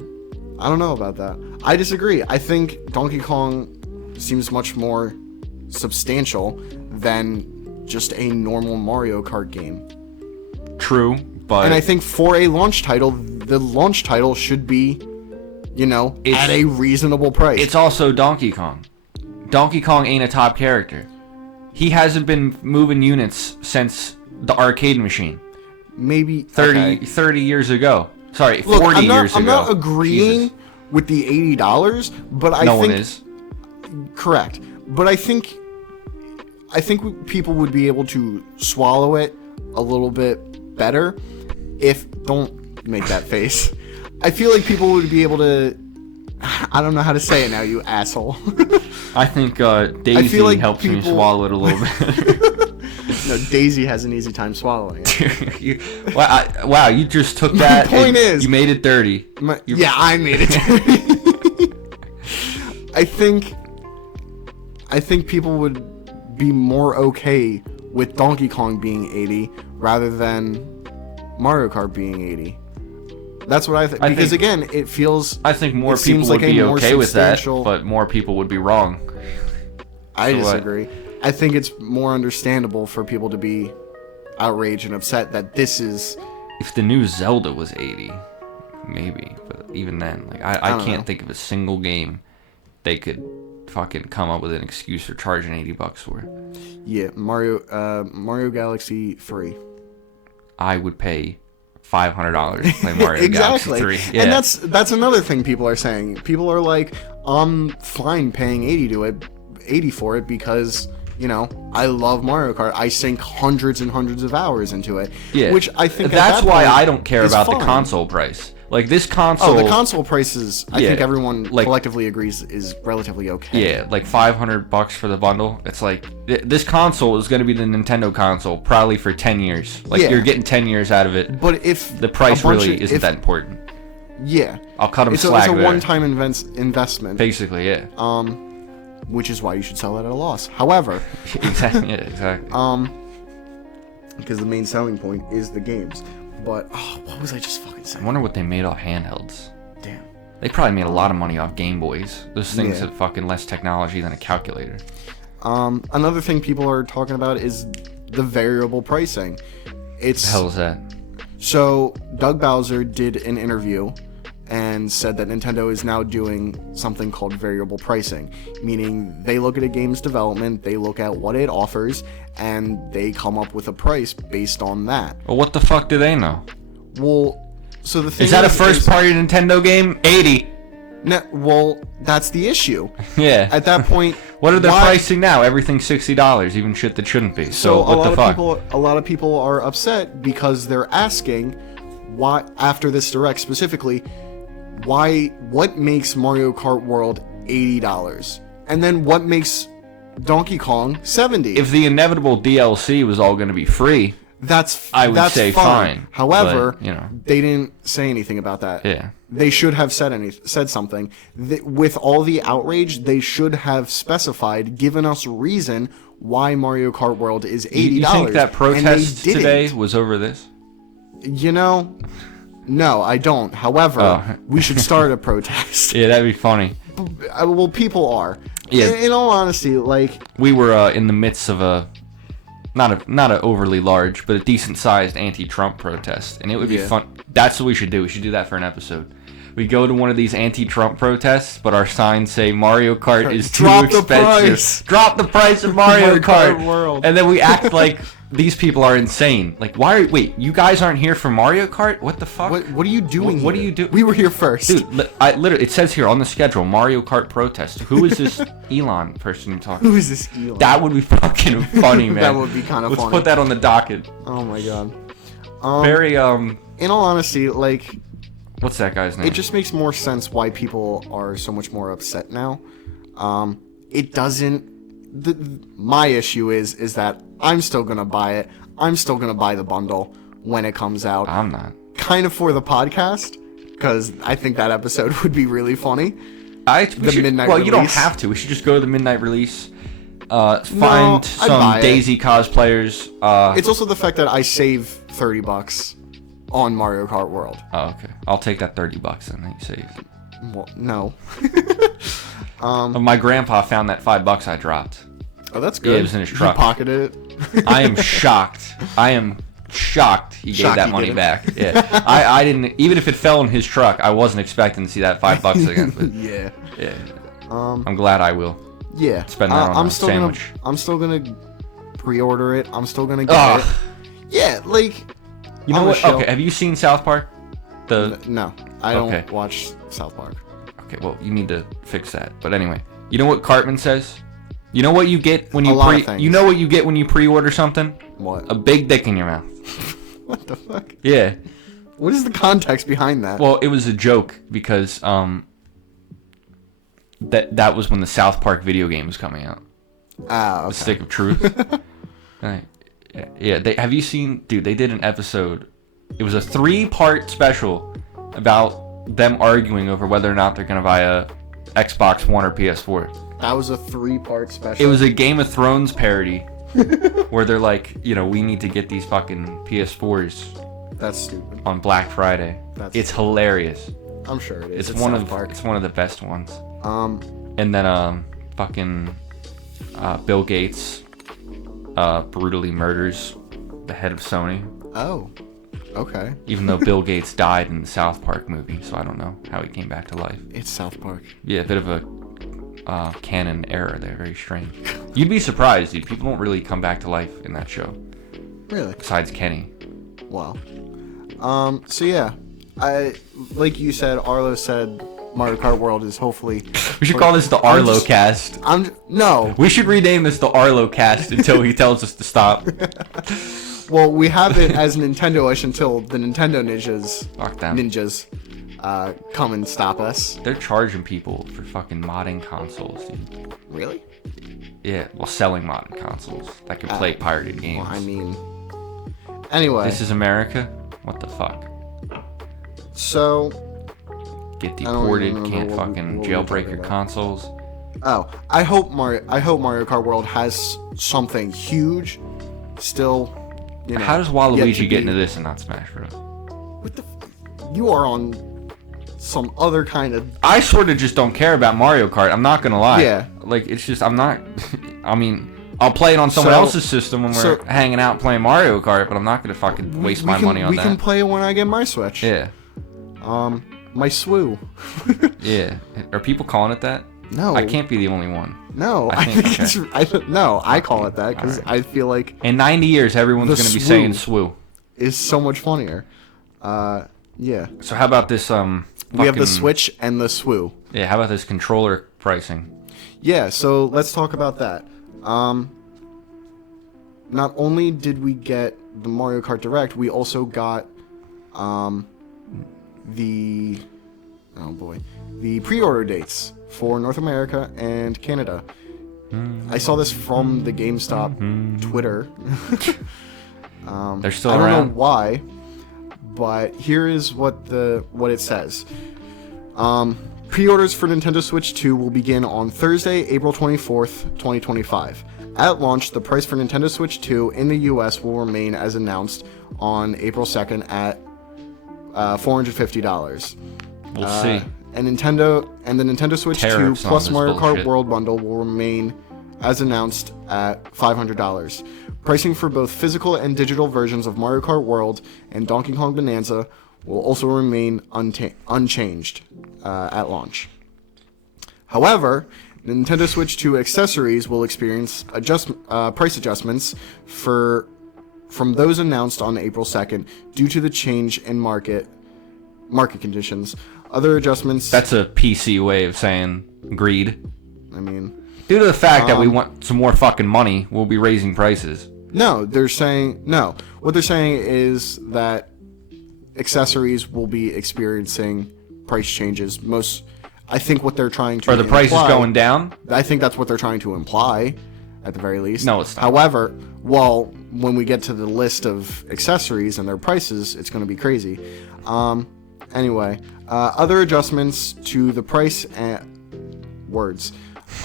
I don't know about that. I disagree. I think Donkey Kong seems much more substantial than just a normal Mario Kart game. True, but... And I think for a launch title, the launch title should be, at a reasonable price. It's also Donkey Kong. Donkey Kong ain't a top character. He hasn't been moving units since the arcade machine. Maybe 30 years ago. Sorry, 40 years ago. I'm not agreeing with the $80, but I think... No one is. Correct. But I think people would be able to swallow it a little bit better if... Don't make that face. I feel like people would be able to... I don't know how to say it now, you asshole. I think Daisy helps me swallow it a little bit. No, Daisy has an easy time swallowing it. Wow, you just took that. The point is... You made it 30. Yeah, I made it 30. I think people would be more okay with Donkey Kong being 80 rather than Mario Kart being 80. That's what I think. Because again, it feels... I think more people would be okay with that, but more people would be wrong. I disagree. I think it's more understandable for people to be outraged and upset that this is... If the new Zelda was 80, maybe. But even then, I can't think of a single game they could fucking come up with an excuse for charging $80 for. Yeah, Mario Galaxy 3. I would pay $500 to play Mario Exactly. Galaxy 3. Yeah. And that's another thing people are saying. People are like, I'm fine paying 80 for it because, I love Mario Kart. I sink hundreds and hundreds of hours into it. Yeah. Which I think that's why I don't care about the console price. Like this console. Oh, the console prices, I think everyone collectively agrees is relatively okay. Yeah, like $500 for the bundle. It's like this console is going to be the Nintendo console probably for 10 years. Like you're getting 10 years out of it. But if the price really isn't that important. Yeah. I'll cut them slack. It's a one-time investment. Basically, yeah. Which is why you should sell it at a loss. However, exactly. Because the main selling point is the games. But what was I just fucking saying? I wonder what they made off handhelds. Damn. They probably made a lot of money off Game Boys. Those things have fucking less technology than a calculator. Another thing people are talking about is the variable pricing. What the hell is that? So Doug Bowser did an interview, and said that Nintendo is now doing something called variable pricing, meaning they look at a game's development, they look at what it offers, and they come up with a price based on that. Well, what the fuck do they know? Well, so the thing is that a first-party Nintendo game? 80. No, well, that's the issue. Yeah. At that point, what are they pricing now? Everything's $60, even shit that shouldn't be. So what the fuck? A lot of people are upset because they're asking why, after this Direct specifically, what makes Mario Kart World $80? And then what makes Donkey Kong $70? If the inevitable DLC was all going to be free, I would say fine. However, but, they didn't say anything about that. Yeah. They should have said something. With all the outrage, they should have specified, given us reason why Mario Kart World is $80. You think that protest today was over this? No, I don't. However, we should start a protest. Yeah, that'd be funny. Well, people are. Yeah. In all honesty, we were in the midst of a not a overly large, but a decent sized anti-Trump protest, and it would be fun. That's what we should do. We should do that for an episode. We go to one of these anti-Trump protests, but our signs say Mario Kart is too expensive. Drop the price of Mario Kart World. And then we act like these people are insane. Like, wait, you guys aren't here for Mario Kart? What the fuck? What are you doing? What are you doing? We were here first. Dude, literally, it says here on the schedule, Mario Kart protest. Who is this Elon person you're talking? Who is this Elon? That would be fucking funny, man. That would be kind of funny. Let's put that on the docket. Oh my god. Very In all honesty, what's that guy's name? It just makes more sense why people are so much more upset now. It doesn't. My issue is that I'm still gonna buy it. I'm still gonna buy the bundle when it comes out. I'm not. Kind of for the podcast, because I think that episode would be really funny. Midnight release. You don't have to. We should just go to the midnight release. Find some Daisy cosplayers. It's also the fact that I save $30 on Mario Kart World. Oh, okay. I'll take that $30 then that you saved. Well, no. My grandpa found that $5 I dropped. Oh, that's good. Yeah, it was in his truck. He pocketed it. I am shocked. He gave that money back. Yeah. I didn't, even if it fell in his truck, I wasn't expecting to see that $5 again. But yeah. I'm glad I will. Yeah. Spend that on a sandwich. I'm still gonna pre-order it. I'm still gonna get it. Yeah, you know what? Okay, have you seen South Park? No, I don't watch South Park. Okay, well, you need to fix that. But anyway, you know what Cartman says? You know what you get when you pre-order something? What? A big dick in your mouth. What the fuck? Yeah. What is the context behind that? Well, it was a joke because that was when the South Park video game was coming out. Ah, okay. The Stick of Truth. Right. Yeah, have you seen... Dude, they did an episode. It was a 3-part special about them arguing over whether or not they're going to buy a Xbox One or PS4. That was a 3-part special? It was a Game of Thrones parody where they're like, we need to get these fucking PS4s. That's stupid. On Black Friday. It's hilarious. I'm sure it is. It's one of the best ones. And then fucking Bill Gates brutally murders the head of Sony. Oh, okay. Even though Bill Gates died in the South Park movie, so I don't know how he came back to life. It's South Park. Yeah, a bit of a canon error there. Very strange. You'd be surprised, dude. People don't really come back to life in that show. Really? Besides Kenny. Wow. So yeah, like you said, Arlo said Mario Kart World is hopefully... We should call this the Arlo cast. No. We should rename this the Arlo cast until he tells us to stop. Well, we have it as Nintendoish until the Nintendo ninjas come and stop us. They're charging people for fucking modding consoles, dude. Really? Yeah, well, selling modded consoles that can play pirated games. Well, I mean... Anyway. This is America? What the fuck? So... Get deported, can't fucking jailbreak your consoles. Oh, I hope Mario Kart World has something huge still, How does Waluigi get into this and not Smash Bros? What the you are on some other kind of... I sort of just don't care about Mario Kart, I'm not gonna lie. Yeah. It's just, I'm not... I mean, I'll play it on someone else's system when we're hanging out playing Mario Kart, but I'm not gonna fucking waste my money on that. We can play it when I get my Switch. Yeah. My swoo. Yeah. Are people calling it that? No. I can't be the only one. No, I think I call it that because I feel like in 90 years everyone's going to be saying swoo. Is so much funnier. Yeah. So how about this we have the Switch and the swoo. Yeah, how about this controller pricing? Yeah, so let's talk about that. Not only did we get the Mario Kart Direct, we also got the pre-order dates for North America and Canada. I saw this from the GameStop Twitter. They're still around. I don't know why, but here is what it says. Pre-orders for Nintendo Switch 2 will begin on Thursday, April 24th, 2025. At launch, the price for Nintendo Switch 2 in the US will remain as announced on April 2nd at $450. We'll see. And the Nintendo Switch Tariffs 2 plus Mario Kart bullshit. World bundle will remain as announced at $500. Pricing for both physical and digital versions of Mario Kart World and Donkey Kong Bonanza will also remain unchanged at launch. However, Nintendo Switch 2 accessories will experience price adjustments from those announced on April 2nd due to the change in market conditions. Other adjustments... That's a PC way of saying greed. I mean... Due to the fact that we want some more fucking money, we'll be raising prices. No, they're saying... No. What they're saying is that accessories will be experiencing price changes. I think what they're trying to Are the prices going down? I think that's what they're trying to imply, at the very least. No, it's not. However, when we get to the list of accessories and their prices, it's going to be crazy. Anyway, other adjustments to the price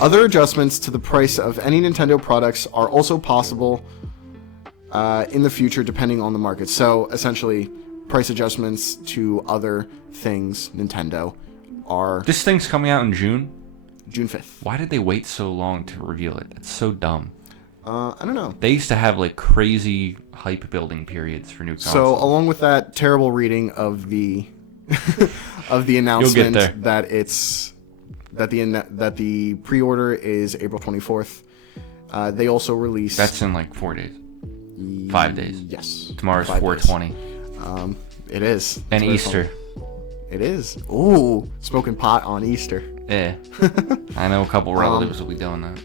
Other adjustments to the price of any Nintendo products are also possible in the future, depending on the market. So, essentially, price adjustments to other things Nintendo are... This thing's coming out in June? June 5th. Why did they wait so long to reveal it? It's so dumb. I don't know. They used to have, like, crazy hype building periods for new consoles. So, along with that terrible reading of the of the announcement that the pre-order is April 24th, they also released... That's in, like, 4 days. 5 days. Yes. Tomorrow's 4/20. It is. And Easter. It is. Ooh, smoking pot on Easter. Yeah. I know a couple relatives will be doing that.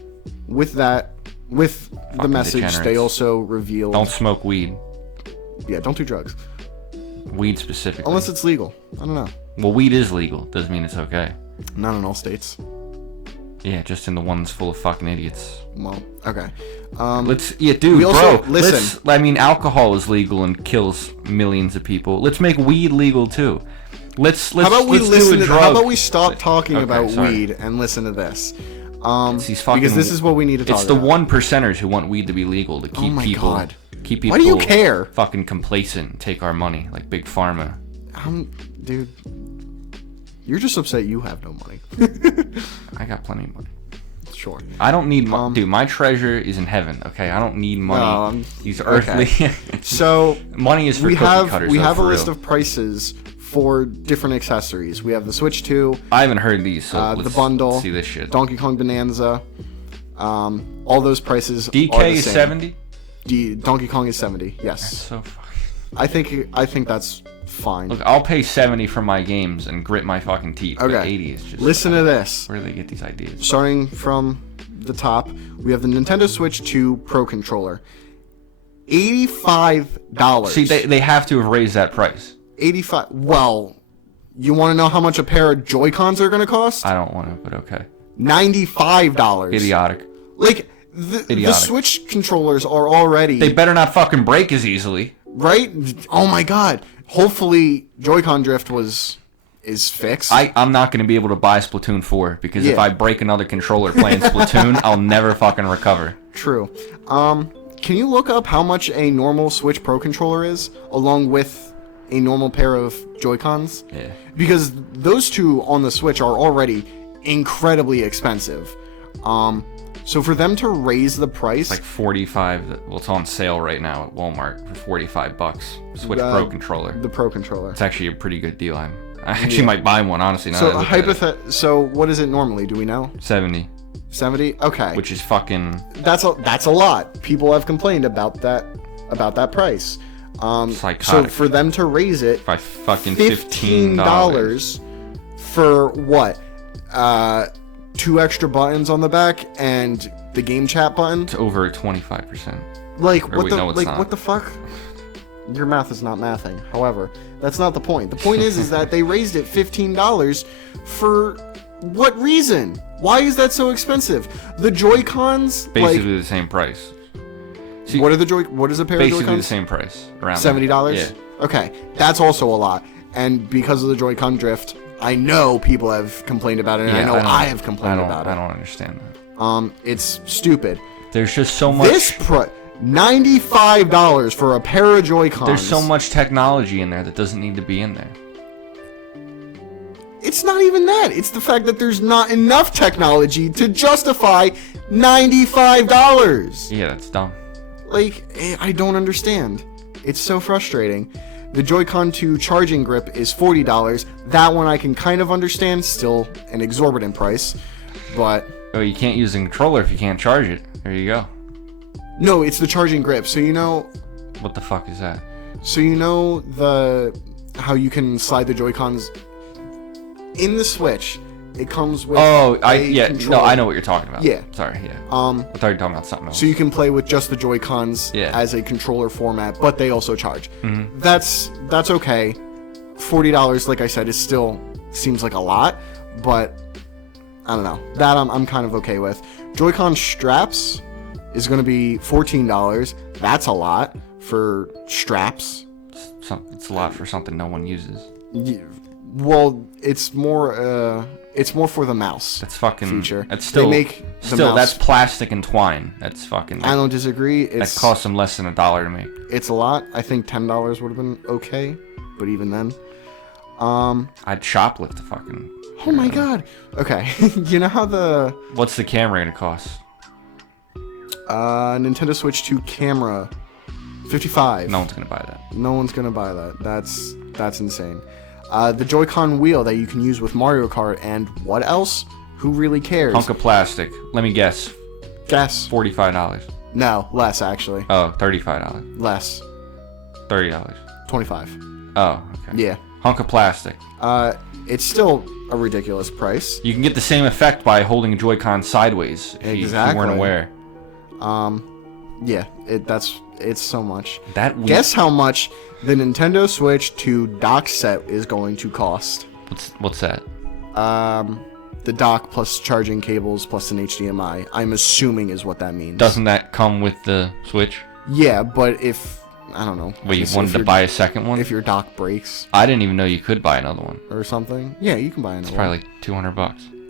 With the message, degenerates. they also revealed... Don't smoke weed. Yeah, don't do drugs. Weed specifically. Unless it's legal. I don't know. Well, weed is legal. Doesn't mean it's okay. Not in all states. Yeah, just in the ones full of fucking idiots. Well, okay. Alcohol is legal and kills millions of people. Let's make weed legal too. How about we stop talking about weed and listen to this? Because this is what we need to talk about. It's the 1%ers who want weed to be legal to keep people. Keep people. Why do you care? Fucking complacent and take our money like Big Pharma. Dude, you're just upset you have no money. I got plenty of money. Sure. I don't need money. Dude, my treasure is in heaven, okay? I don't need money. These earthly... Okay. So... money is for cookie cutters. We have a list of prices for different accessories. We have the Switch 2. I haven't heard these, so the bundle. See this shit. Donkey Kong Bonanza. All those prices DK are the is same. 70? Donkey Kong is 70, yes. That's so fucking... I think that's fine. Look, I'll pay 70 for my games and grit my fucking teeth. Okay. But 80 is just... Listen to this. Where do they get these ideas? Starting from the top, we have the Nintendo Switch 2 Pro Controller. $85. See, they have to have raised that price. 85. Well, you want to know how much a pair of Joy-Cons are going to cost? I don't want to, but okay. $95. Idiotic. Like, the Switch controllers are already... They better not fucking break as easily. Right? Oh my god. Hopefully Joy-Con drift is fixed. I'm not going to be able to buy Splatoon 4 because if I break another controller playing Splatoon, I'll never fucking recover. True. Can you look up how much a normal Switch Pro controller is along with a normal pair of Joy-Cons? Yeah. Because those two on the Switch are already incredibly expensive. So for them to raise the price... It's like 45... Well, it's on sale right now at Walmart for $45. Switch Pro controller. The Pro controller. It's actually a pretty good deal. I'm I actually might buy one, honestly. Now So So what is it normally? Do we know? 70. 70? Okay. Which is fucking... That's a lot. People have complained about that price. Psychotic. So for them to raise it by fucking $15 for what? 2 extra buttons on the back and the game chat button? It's over 25%. Like Or what the fuck? Your math is not mathing. However, that's not the point. The point is that they raised it $15 for what reason? Why is that so expensive? The Joy-Cons, basically the same price. See, what is a pair of Joy-Cons? Basically the same price. Around $70? Yeah. Okay, that's also a lot. And because of the Joy-Con drift, I know people have complained about it, and I know I have complained about it. I don't understand that. It's stupid. There's just so much... $95 for a pair of Joy-Cons. There's so much technology in there that doesn't need to be in there. It's not even that. It's the fact that there's not enough technology to justify $95. Yeah, that's dumb. Like, I don't understand. It's so frustrating. The Joy-Con 2 charging grip is $40. That one I can kind of understand. Still an exorbitant price. But... Oh, you can't use the controller if you can't charge it. There you go. No, it's the charging grip. So you know... What the fuck is that? So you know how you can slide the Joy-Cons... In the Switch, it comes with controller. No, I know what you're talking about. Yeah. Sorry, yeah. I thought you were talking about something else. So you can play with just the Joy-Cons as a controller format, but they also charge. Mm-hmm. That's okay. $40, like I said, is still seems like a lot, but I don't know. That I'm kind of okay with. Joy-Con straps is going to be $14. That's a lot for straps. It's a lot for something no one uses. Yeah. Well, it's more for the mouse. That's fucking feature. That's still they make still that's plastic and twine. That's fucking. I don't disagree. That costs them less than $1 to make. It's a lot. I think $10 would have been okay, but even then, I'd shoplift the fucking. Oh my god. Okay, you know how What's the camera gonna cost? Nintendo Switch 2 camera, $55. No one's gonna buy that. No one's gonna buy that. That's insane. The Joy-Con wheel that you can use with Mario Kart, and what else? Who really cares? Hunk of plastic. Let me guess. Guess. $45. No, less actually. Oh, $35. Less. $30. $25. Oh, okay. Yeah. Hunk of plastic. It's still a ridiculous price. You can get the same effect by holding a Joy-Con sideways if you weren't aware. Yeah, it's so much. Guess how much the Nintendo Switch 2 dock set is going to cost. What's that? The dock plus charging cables plus an HDMI. I'm assuming is what that means. Doesn't that come with the Switch? Yeah, but I don't know. Well, you wanted to buy a second one? If your dock breaks. I didn't even know you could buy another one. Or something. Yeah, you can buy another one. It's probably like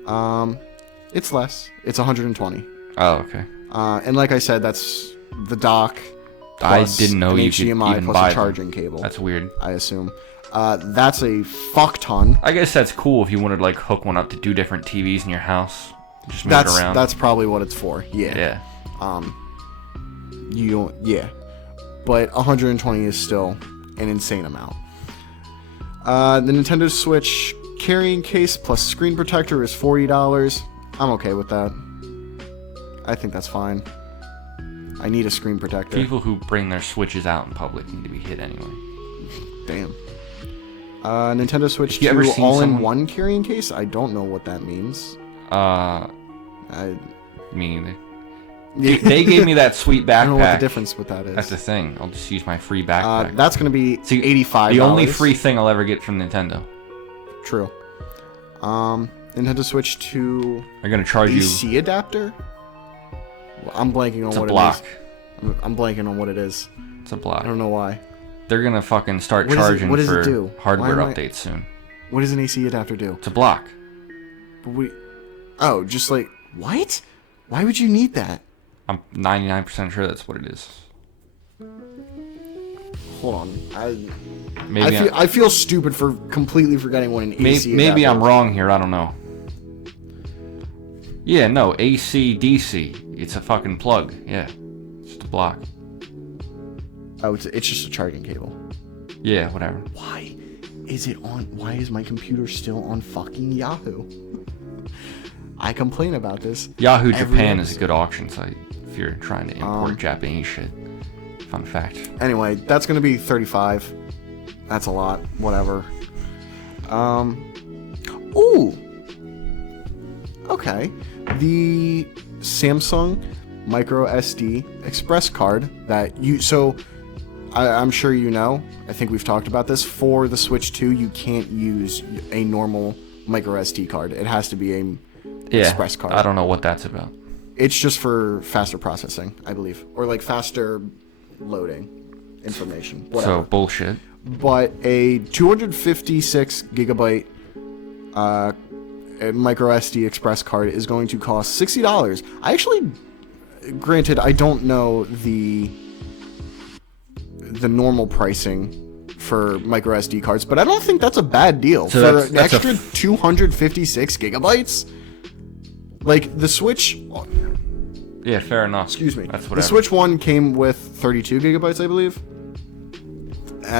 $200. It's less. It's $120. Oh, okay. And like I said, that's the dock. I didn't know you could HDMI even plus buy a charging cable. That's weird. I assume. That's a fuck ton. I guess that's cool if you wanted to like hook one up to 2 different TVs in your house. Just move it around. That's probably what it's for. Yeah. Yeah. Yeah. But 120 is still an insane amount. The Nintendo Switch carrying case plus screen protector is $40. I'm okay with that. I think that's fine. I need a screen protector. People who bring their Switches out in public need to be hit anyway. Damn. Nintendo Switch 2 all-in-one carrying case? I don't know what that means. Me neither. They gave me that sweet backpack. I don't know what the difference with that is. That's the thing. I'll just use my free backpack. That's going to be $85. The only free thing I'll ever get from Nintendo. True. Nintendo Switch 2... They're going to charge you... AC adapter? I'm blanking on what it is. I'm blanking on what it is. It's a block. I don't know why. They're going to fucking start charging for hardware updates soon. What does an AC adapter do? It's a block. Oh, just like... What? Why would you need that? I'm 99% sure that's what it is. Hold on. I feel stupid for completely forgetting what an AC maybe adapter I'm wrong here. I don't know. Yeah, no. AC, DC. It's a fucking plug. Yeah. It's just a block. Oh, it's just a charging cable. Yeah, whatever. Why? is it on? Why is my computer still on fucking Yahoo? I complain about this. Yahoo Japan is a good auction site if you're trying to import Japanese shit. Fun fact. Anyway, that's gonna be $35. That's a lot. Whatever. Ooh. Okay. The Samsung micro SD express card that you... So, I'm sure you know. I think we've talked about this. For the Switch 2, you can't use a normal micro SD card. It has to be a express card. I don't know what that's about. It's just for faster processing, I believe. Or like faster loading information. Whatever. So, bullshit. But a 256 gigabyte micro SD express card is going to cost $60. I actually, granted, I don't know the normal pricing for micro SD cards, but I don't think that's a bad deal. So for an extra 256 gigabytes. Like the Switch. Yeah, fair enough. Excuse me. That's the Switch 1 came with 32 gigabytes, I believe.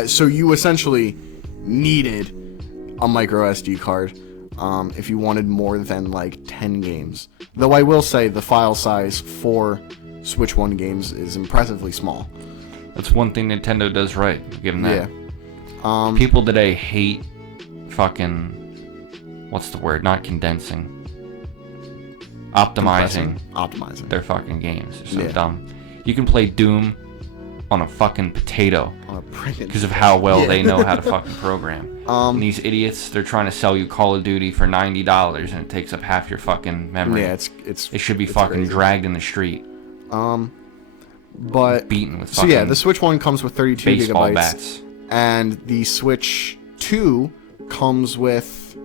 So you essentially needed a micro SD card if you wanted more than like 10 games. Though I will say the file size for Switch 1 games is impressively small. That's one thing Nintendo does right. Give them that. Yeah. People today hate fucking... What's the word? Not condensing. Optimizing their fucking games. They're so dumb. You can play Doom on a fucking potato because of how well they know how to fucking program. And these idiots, they're trying to sell you Call of Duty for $90 and it takes up half your fucking memory. Yeah, it should be fucking crazy. dragged in the street. But beaten with fucking the Switch 1 comes with 32 baseball gigabytes. Bats. And the Switch 2 comes with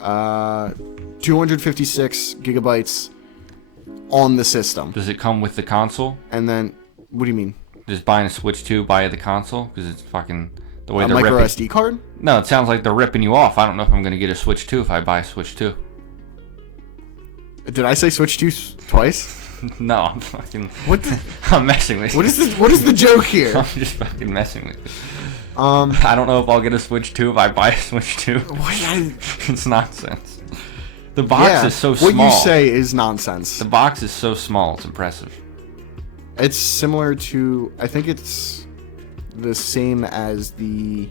256 gigabytes on the system. Does it come with the console? And then, what do you mean? Just buying a Switch 2, buy the console? Because it's fucking... The way they're micro ripping... SD card? No, it sounds like they're ripping you off. I don't know if I'm going to get a Switch 2 if I buy a Switch 2. Did I say Switch 2 twice? No, I'm fucking... What the... I'm messing with you. What is the joke here? I'm just fucking messing with you. I don't know if I'll get a Switch 2 if I buy a Switch 2. It's nonsense. The box is so small. What you say is nonsense. The box is so small, it's impressive. It's similar to... I think it's the same as the...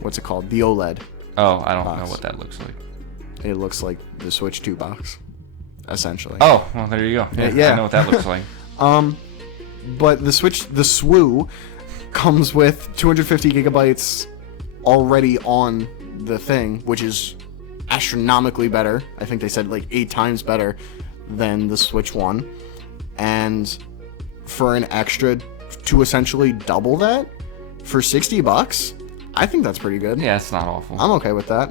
What's it called? The OLED. Oh, I don't know what that looks like. It looks like the Switch 2 box, essentially. Oh, well, there you go. Yeah. I know what that looks like. But the SWU comes with 250 gigabytes already on the thing, which is astronomically better. I think they said like 8 times better than the Switch 1. And for an extra to essentially double that for $60, I think that's pretty good. Yeah, it's not awful. I'm okay with that.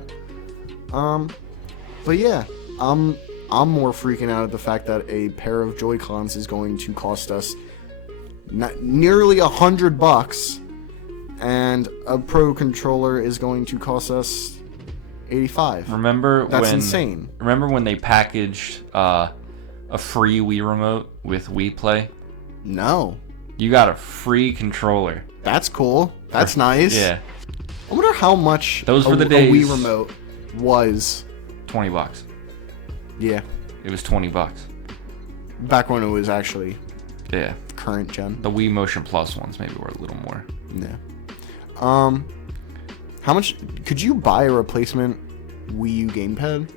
But yeah, I'm more freaking out at the fact that a pair of Joy-Cons is going to cost us nearly $100, and a Pro controller is going to cost us $85. That's insane. Remember when they packaged a free Wii remote with Wii Play? No. You got a free controller. That's cool. That's nice. Yeah. I wonder how much Those were the days. A Wii remote was. $20. Yeah. It was $20. Back when it was actually current gen. The Wii Motion Plus ones maybe were a little more. Yeah. How much could you buy a replacement Wii U gamepad?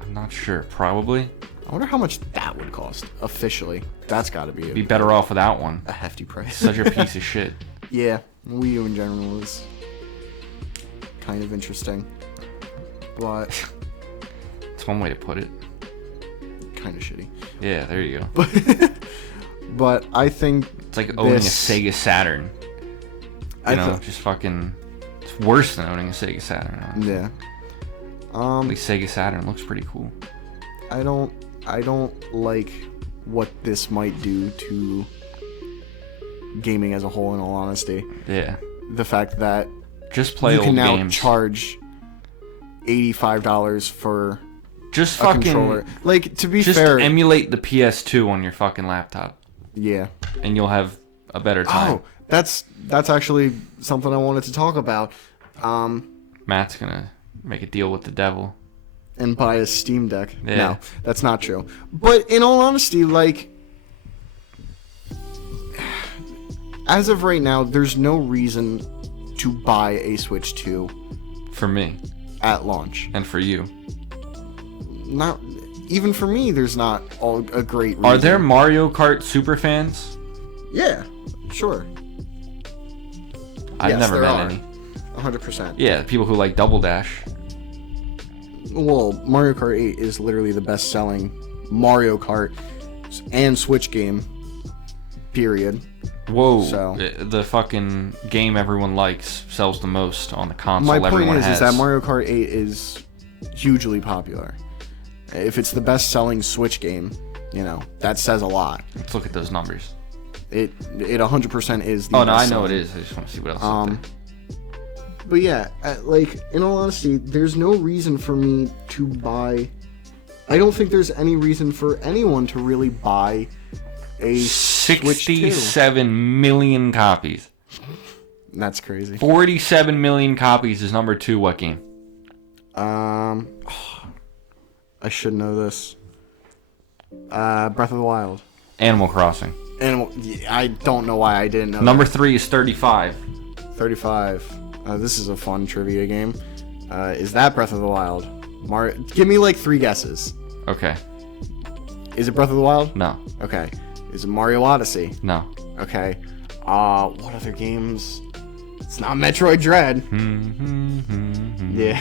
I'm not sure. Probably. I wonder how much that would cost officially. That's got to be better off without one. A hefty price. Such a piece of shit. Yeah, Wii U in general is kind of interesting, but it's one way to put it. Kind of shitty. Yeah, there you go. But I think it's like owning a Sega Saturn. Just fucking. It's worse than owning a Sega Saturn. Honestly. Yeah. At least Sega Saturn looks pretty cool. I don't like what this might do to gaming as a whole, in all honesty. Yeah. The fact that just play you old can now games. Charge $85 for just a fucking controller. Like, to be fair, emulate the PS2 on your fucking laptop. Yeah. And you'll have a better time. Oh, that's actually something I wanted to talk about. Matt's gonna make a deal with the devil. And buy a Steam Deck. Yeah. No, that's not true. But in all honesty, like, as of right now, there's no reason to buy a Switch 2 For me. at launch. And for you. Not even for me, there's not a great reason. Are there Mario Kart super fans? Yeah, sure. I've Yes, never there met are. any. 100%. Yeah, people who like Double Dash. Well, Mario Kart 8 is literally the best-selling Mario Kart and Switch game, period. Whoa, So- the fucking game everyone likes sells the most on the console My point everyone is has. that Mario Kart 8 is hugely popular. If it's the best-selling Switch game, you know, that says a lot. Let's look at those numbers. It 100% is the Oh, no, I best know it selling. is. I just want to see what else is up there. But yeah, like, in all honesty, there's no reason for me to buy... I don't think there's any reason for anyone to really buy a Switch 2. 67 million copies. That's crazy. 47 million copies is number 2. What game? I should know this. Breath of the Wild. Animal Crossing. I don't know why I didn't know Number that. 3 is 35. 35. This is a fun trivia game. Is that Breath of the Wild? Give me like 3 guesses. Okay. Is it Breath of the Wild? No. Okay. Is it Mario Odyssey? No. Okay. What other games? It's not Metroid Dread. Yeah.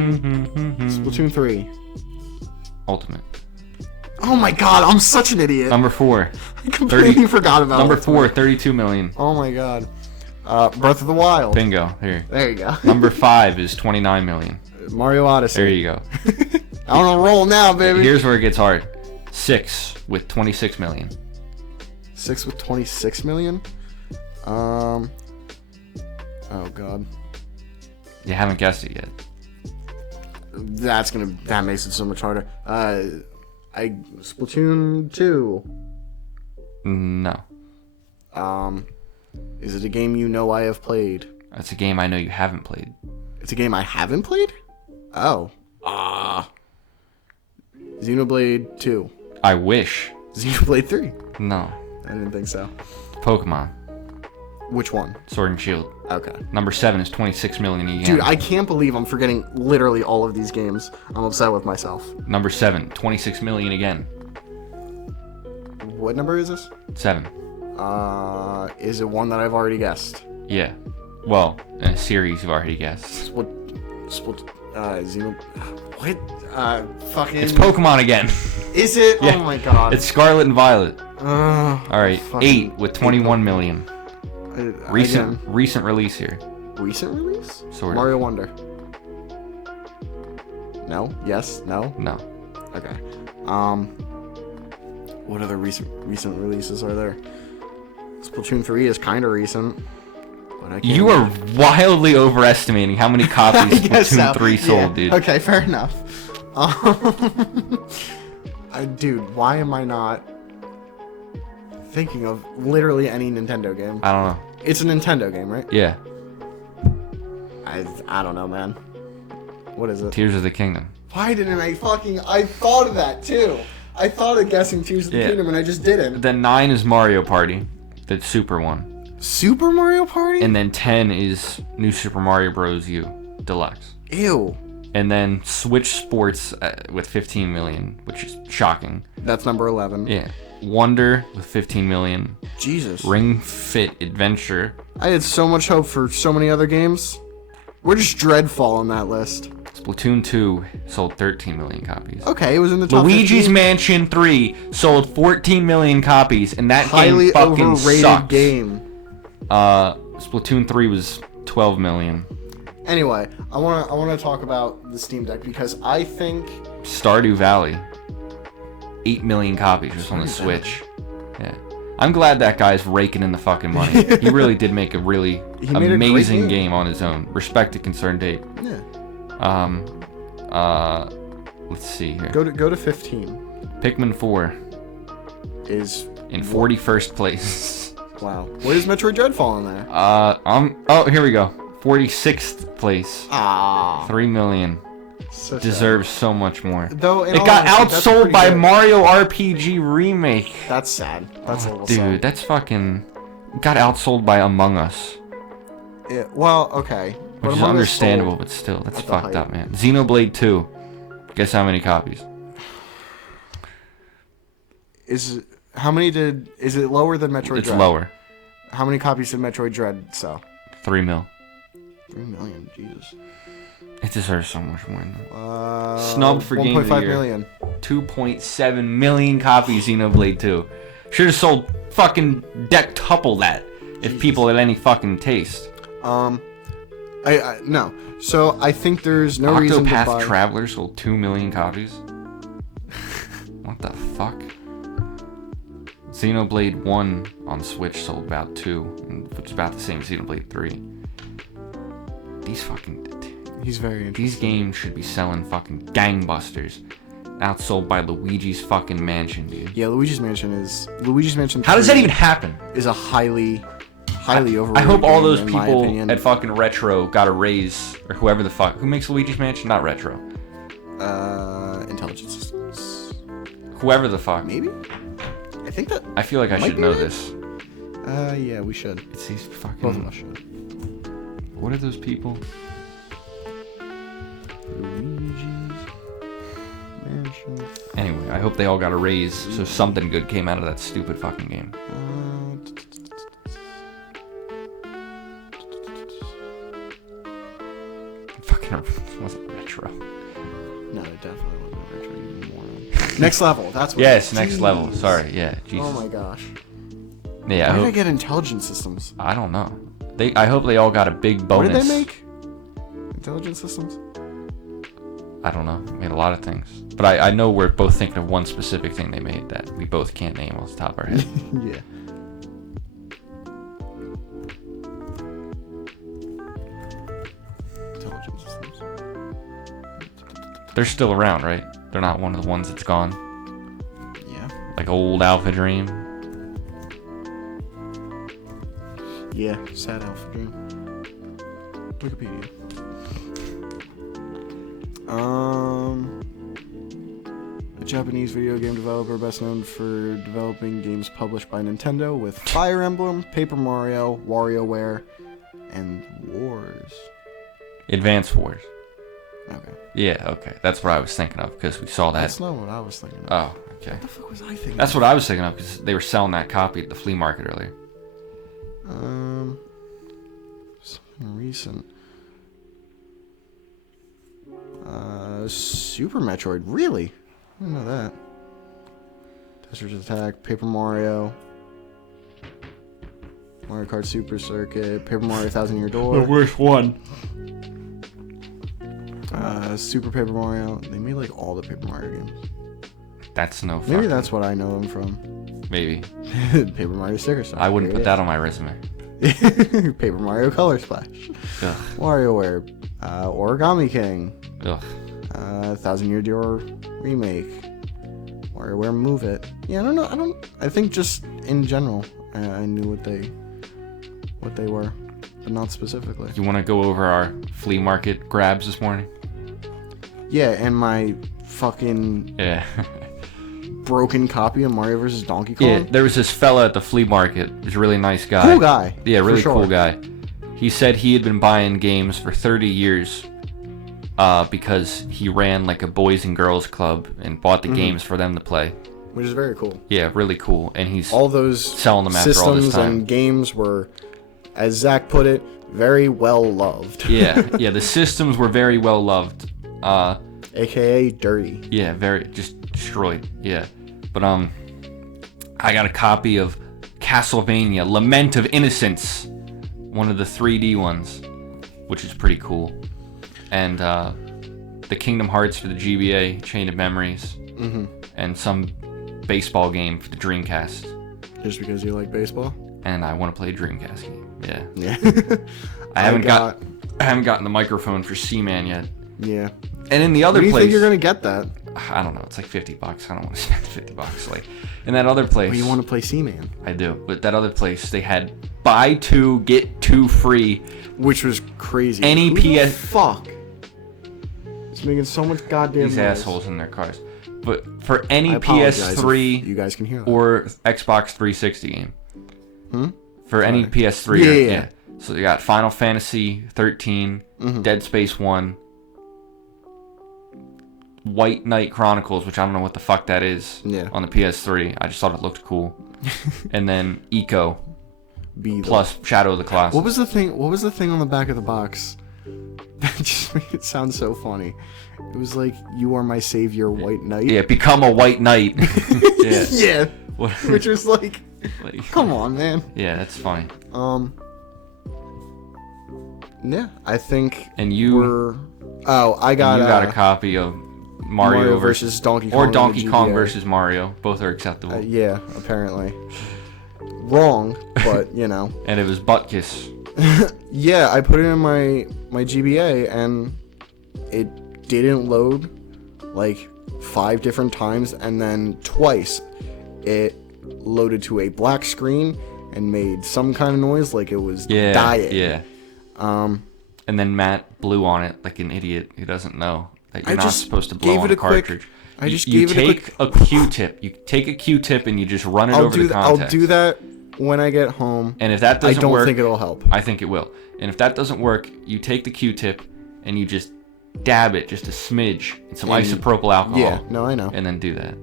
Splatoon 3. Ultimate. Oh my god, I'm such an idiot. Number 4. I completely forgot about Number Ultimate. 4, 32 million. Oh my god. Breath of the Wild. Bingo. Here. There you go. Number 5 is 29 million. Mario Odyssey. There you go. I'm on a roll now, baby. Here's where it gets hard. 6 with 26 million. 6 with 26 million? Oh god. You haven't guessed it yet. That makes it so much harder. Splatoon 2. No. Is it a game you know I have played? That's a game I know you haven't played. It's a game I haven't played? Oh. Xenoblade 2. I wish. Xenoblade 3. No. I didn't think so. Pokemon. Which one? Sword and Shield. Okay. Number 7 is 26 million again. Dude, I can't believe I'm forgetting literally all of these games. I'm upset with myself. Number 7, 26 million again. What number is this? 7. Is it one that I've already guessed? Yeah. Well, in a series you've already guessed. Xeno... What? Fucking... It's Pokemon again. Is it? Yeah. Oh my god. It's Scarlet and Violet. Alright, fucking 8 with 21 million. Recent release here. Recent release? Sort of. Mario Wonder. No? Yes? No? No. Okay. What other recent releases are there? Splatoon 3 is kind of recent. But I can't You are wildly overestimating how many copies I guess Splatoon so. 3 sold, Yeah. dude. Okay, fair enough. Dude, why am I not thinking of literally any Nintendo game? I don't know. It's a Nintendo game, right? Yeah. I don't know, man. What is it? Tears of the Kingdom. Why didn't I thought of that too. I thought of guessing Tears of the Yeah. Kingdom and I just didn't. Then 9 is Mario Party, the Super one. Super Mario Party? And then 10 is New Super Mario Bros. U Deluxe. Ew. And then Switch Sports with 15 million, which is shocking. That's number 11. Yeah. Wonder with 15 million. Jesus. Ring Fit Adventure. I had so much hope for so many other games. Where does Dreadfall on that list? Splatoon 2 sold 13 million copies. Okay, it was in the top Luigi's 15. Mansion 3 sold 14 million copies, and that Highly game fucking overrated sucks. game. Splatoon 3 was 12 million. Anyway, I wanna talk about the Steam Deck because I think Stardew Valley, 8 million copies just on the Stardew Valley. Switch. Yeah. I'm glad that guy's raking in the fucking money. He really did make a really He made a great amazing game. game on his own. Respect to Concerned Ape. yeah. Let's see here. Go to 15 Pikmin 4 is in 41st place. Wow. Where does Metroid Dread fall in there? Oh, here we go. 46th place. Ah. 3 million. So Deserves so much more. Though it got outsold by Mario RPG Remake. That's sad. That's a little dude, sad. that's fucking... Got outsold by Among Us. Yeah, well, okay. Which is understandable, but still, that's fucked up, man. Xenoblade 2. Guess how many copies? Is it lower than Metroid Dread? It's lower. How many copies did Metroid Dread sell? 3 mil. 3 million, Jesus. It deserves so much more than that. Snubbed for Game of the 1.5 Year. million. 2.7 million copies Xenoblade 2. Should have sold fucking dectuple that if people had any fucking taste. No. So I think there's no reason to buy... Octopath Traveler sold 2 million copies. What the fuck? Xenoblade 1 on Switch sold about 2, which is about the same as Xenoblade 3. These fucking... He's very interesting. These games should be selling fucking gangbusters. Outsold by Luigi's fucking Mansion, dude. Yeah, Luigi's Mansion 3 How does that even happen? Is a highly overrated I hope all those game, in my people opinion. at fucking Retro got a raise, or whoever the fuck. Who makes Luigi's Mansion? Not Retro. Intelligent Systems. Whoever the fuck. Maybe? I think that... I feel like I should know this. Yeah, we should. It's these fucking... Both of us should. What are those people? Luigi's Mansion. Anyway, I hope they all got a raise, so something good came out of that stupid fucking game. Fucking wasn't Retro. No, it definitely wasn't Retro. You moron. Next level. That's what. Yes, next level. Sorry, yeah. Jesus. Oh my gosh. Yeah, Why did I get Intelligent Systems? I don't know. I hope they all got a big bonus. What did they make? Intelligent Systems? I don't know. Made a lot of things. But I know we're both thinking of one specific thing they made that we both can't name off the top of our head. Yeah. Intelligent Systems. They're still around, right? They're not one of the ones that's gone. Yeah. Like old Alpha Dream. Yeah, sad Alpha Dream. Wikipedia. A Japanese video game developer best known for developing games published by Nintendo with Fire Emblem, Paper Mario, WarioWare, and Wars. Advance Wars. Okay. Yeah, okay. That's what I was thinking of, because we saw that. That's not what I was thinking of. Oh, okay. What the fuck was I thinking That's what I was thinking of, because they were selling that copy at the flea market earlier. Something recent. Super Metroid, really? I didn't know that. Tester's Attack, Paper Mario, Mario Kart Super Circuit, Paper Mario 1000 Year Door. worst one. Super Paper Mario. They made like all the Paper Mario games. That's no Maybe that's what I know them from. Maybe. Paper Mario Sticker Shock. I wouldn't put that on my resume. Paper Mario Color Splash. Ugh. WarioWare. Origami King. Ugh. 1000 Year Door Remake. WarioWare Move It. Yeah, I don't know. I think just in general, I knew what they were, but not specifically. You want to go over our flea market grabs this morning? Yeah, and my fucking Yeah. broken copy of Mario vs. Donkey Kong. Yeah, there was this fella at the flea market. He was a really nice guy. Cool guy. Yeah, really for sure. cool guy. He said he had been buying games for 30 years because he ran like a boys and girls club and bought the games for them to play. Which is very cool. Yeah, really cool. And he's All those selling them after all this systems time. and games were, as Zach put it, very well loved. yeah, the systems were very well loved. AKA dirty. Yeah, very just destroyed. Yeah, but I got a copy of Castlevania: Lament of Innocence, one of the 3D ones, which is pretty cool, and the Kingdom Hearts for the GBA, Chain of Memories, and some baseball game for the Dreamcast. Just because you like baseball? And I want to play a Dreamcast game. Yeah. Yeah. I haven't gotten the microphone for Seaman yet. Yeah. And in the other When do you place, think you're gonna get that? I don't know. It's like $50. I don't want to spend $50. Like, in that other place. Well, you want to play Seaman? I do. But that other place, they had buy 2 get 2 free, which was crazy. Any Who the fuck? It's making so much goddamn these noise. assholes in their cars. But for any I apologize PS3 if you guys can hear that. or Xbox 360 game. For any PS3. Yeah. So you got Final Fantasy 13, Dead Space 1, White Knight Chronicles, which I don't know what the fuck that is on the PS3. I just thought it looked cool. And then Eco plus Shadow of the Colossus. What was the thing? What was the thing on the back of the box? That just made it sound so funny. It was like, "You are my savior, White Knight." Yeah, become a White Knight. Yeah. Yeah. Which was like, come on, man. Yeah, that's funny. Yeah, I think. And you were. Oh, I got. You got a copy of Mario versus Donkey Kong. Or Donkey Kong versus Mario. Both are acceptable. Yeah, apparently. Wrong, but you know. And it was butt kiss. Yeah, I put it in my GBA and it didn't load like 5 different times, and then twice it loaded to a black screen and made some kind of noise like it was dying. Yeah. And then Matt blew on it like an idiot who doesn't know that you're not supposed to blow on a cartridge. You take a Q-tip. You take a Q-tip and you just run it over the contacts. I'll do that when I get home. And if that doesn't work, I don't think it'll help. I think it will. And if that doesn't work, you take the Q-tip and you just dab it just a smidge in some isopropyl alcohol. Yeah, no, I know. And then do that.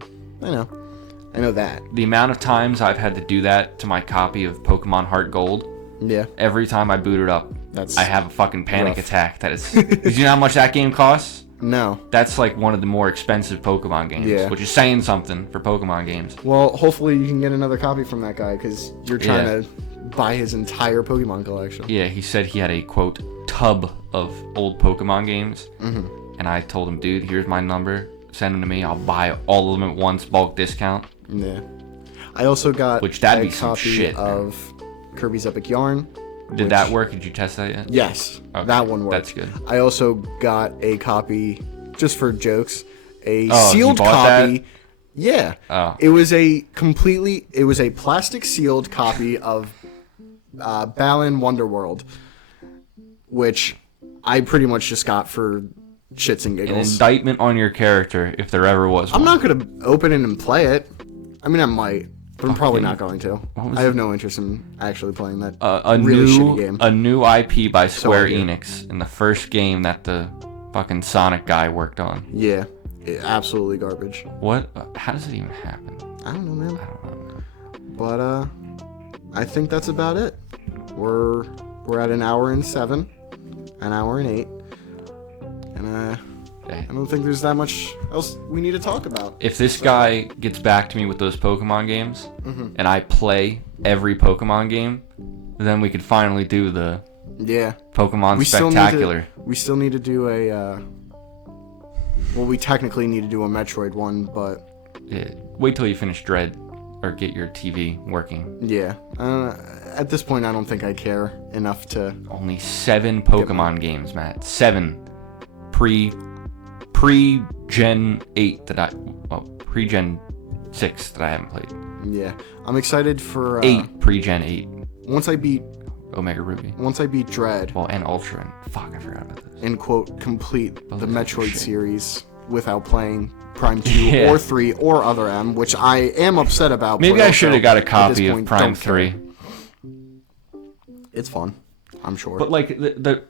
I know that. The amount of times I've had to do that to my copy of Pokemon Heart Gold. Yeah. Every time I boot it up, I have a fucking panic attack. That is. Do you know how much that game costs? No. That's like one of the more expensive Pokemon games, which is saying something for Pokemon games. Well, hopefully you can get another copy from that guy, because you're trying to buy his entire Pokemon collection. Yeah, he said he had a, quote, tub of old Pokemon games. And I told him, dude, here's my number. Send them to me. I'll buy all of them at once, bulk discount. Yeah. I also got that'd a be some copy shit, of Kirby's Epic Yarn. Did that work? Did you test that yet? Yes. Okay. That one worked. That's good. I also got a copy, just for jokes, a Oh, sealed you bought copy. that? Yeah. Oh. It was a plastic sealed copy of Balan Wonderworld, which I pretty much just got for shits and An giggles. indictment on your character, if there ever was one. I'm not going to open it and play it. I mean, I might, but I'm probably not going to. I have no interest in actually playing that really shitty game. A new IP by Square Enix, in the first game that the fucking Sonic guy worked on. Yeah. Absolutely garbage. What? How does it even happen? I don't know, man. I don't know. But I think that's about it. We're at an hour and 7, an hour and 8, and I don't think there's that much else we need to talk about. If this guy gets back to me with those Pokemon games, and I play every Pokemon game, then we could finally do the Pokemon Spectacular. We still need to do a. Well, we technically need to do a Metroid one, but wait till you finish Dread or get your TV working. Yeah, at this point, I don't think I care enough to. Only 7 Pokemon games, Matt. 7 pre-Gen 8 pre-Gen 6 that I haven't played. Yeah, I'm excited for 8 pre-Gen 8. Once I beat Omega Ruby. Once I beat Dread. Well, and Ultra. And fuck, I forgot about this. And quote complete the Metroid series without playing Prime 2 or 3 or Other M, which I am upset about. Maybe I should have got a copy of Prime 3. It's fun, I'm sure. But like the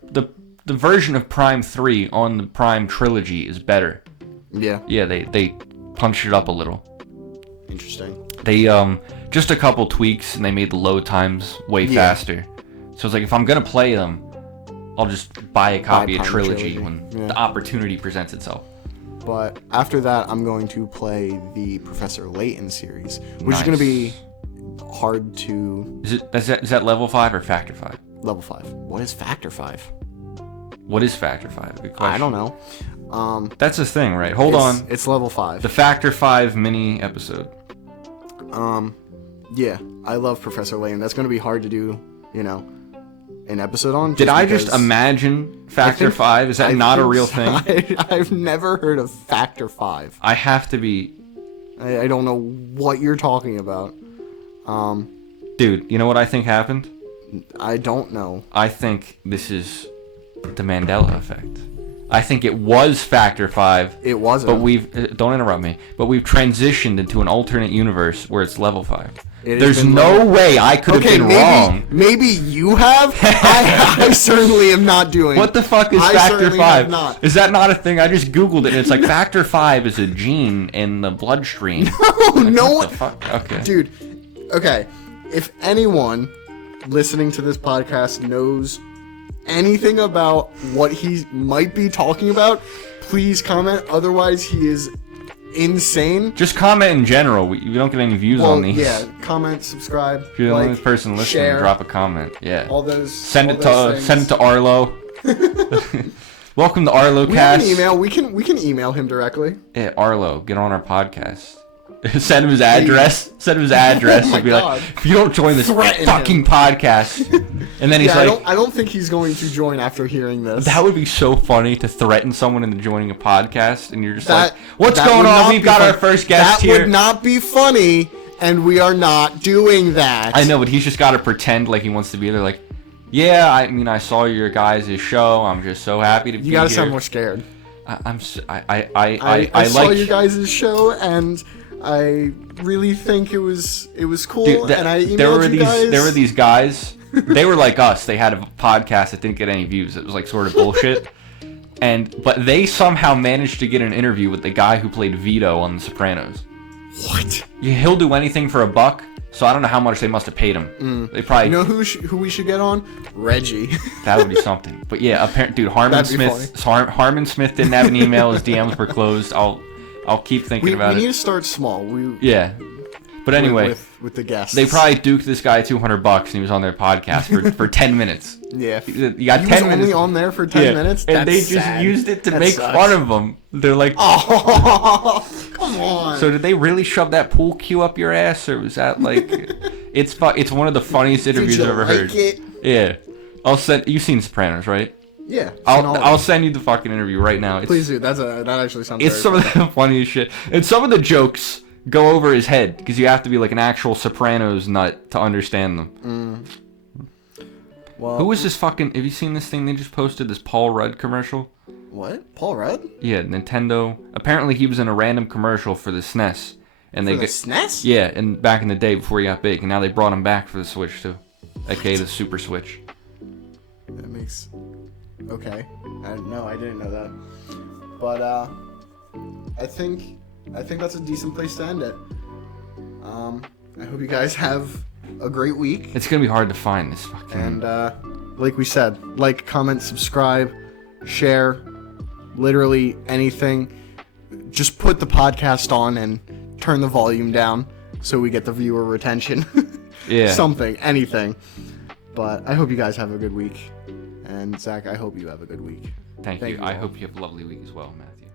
version of Prime 3 on the Prime trilogy is better. Yeah. Yeah, they punched it up a little. Interesting. They just a couple tweaks and they made the load times way faster. So it's like, if I'm gonna play them, I'll just buy a copy of Trilogy when the opportunity presents itself. But after that, I'm going to play the Professor Layton series, which is going to be hard to... Is that level 5 or Factor 5? Level 5. What is Factor 5? What is Factor 5? Good question. I don't know. That's the thing, right? Hold on. It's level 5. The Factor 5 mini episode. Yeah, I love Professor Layton. That's going to be hard to do, you know, an episode on. Did I just imagine Factor 5? Is that not a real thing? I've never heard of Factor 5. I have to be... I don't know what you're talking about. Dude, you know what I think happened? I don't know. I think this is the Mandela effect. I think it was Factor 5. It wasn't. But we've... don't interrupt me. But we've transitioned into an alternate universe where it's level 5. There's no way I could have been wrong. Maybe you have? I certainly am not doing. What the fuck is Factor 5? Is that not a thing? I just Googled it and it's like Factor 5 is a gene in the bloodstream. No, what the fuck? Okay. Dude, okay. If anyone listening to this podcast knows anything about what he might be talking about, please comment. Otherwise, he is insane. Just comment in general. We don't get any views on these. Yeah, comment, subscribe. If you're the only person listening, share, drop a comment. Yeah. All those. Send it to Arlo. Welcome to Arlo We Cast. have an email. We can email him directly. Yeah, Arlo, get on our podcast. Send him his address. Send him his address. And be like, if you don't join this fucking podcast, and then he's like, I don't think he's going to join after hearing this. That would be so funny to threaten someone into joining a podcast, and you're just like, what's going on? We've got our first guest here. That would not be funny, and we are not doing that. I know, but he's just got to pretend like he wants to be there. Like, yeah, I mean, I saw your guys' show. I'm just so happy to be here. You gotta sound more scared. I saw you guys' show, and I really think it was cool. Dude, and I emailed you guys. There were these guys. They were like us. They had a podcast that didn't get any views. It was like sort of bullshit. But they somehow managed to get an interview with the guy who played Vito on The Sopranos. What? Yeah, he'll do anything for $1. So I don't know how much they must have paid him. They probably. You know who we should get on? Reggie. That would be something. But yeah, apparently, dude, Harmon Smith didn't have an email. His DMs were closed. I'll keep thinking about it. We need to start small. Yeah. But anyway, with the guests, they probably duked this guy $200 and he was on their podcast for 10 minutes. Yeah, you got 10 minutes. Only on there for 10 minutes, and they just used it to make fun of him. They're like, "Oh, come on!" So did they really shove that pool cue up your ass, or was that like? It's one of the funniest interviews I've ever heard. Yeah, I'll send. You've seen Sopranos, right? Yeah, I'll send you the fucking interview right now. Please do. That actually sounds. It's some of the funniest shit, and some of the jokes go over his head because you have to be like an actual Sopranos nut to understand them. Well, who was this fucking? Have you seen this thing they just posted? This Paul Rudd commercial. What? Paul Rudd? Yeah, Nintendo. Apparently, he was in a random commercial for the SNES, and the SNES. Yeah, and back in the day before he got big, and now they brought him back for the Switch too, aka the Super Switch. That makes. Okay. No, I didn't know that. But I think that's a decent place to end it. I hope you guys have a great week. It's gonna be hard to find this fucking. And like we said, like, comment, subscribe, share, literally anything. Just put the podcast on and turn the volume down so we get the viewer retention. Yeah. Something, anything. But I hope you guys have a good week. And Zach, I hope you have a good week. Thank you. I hope you have a lovely week as well, Matthew.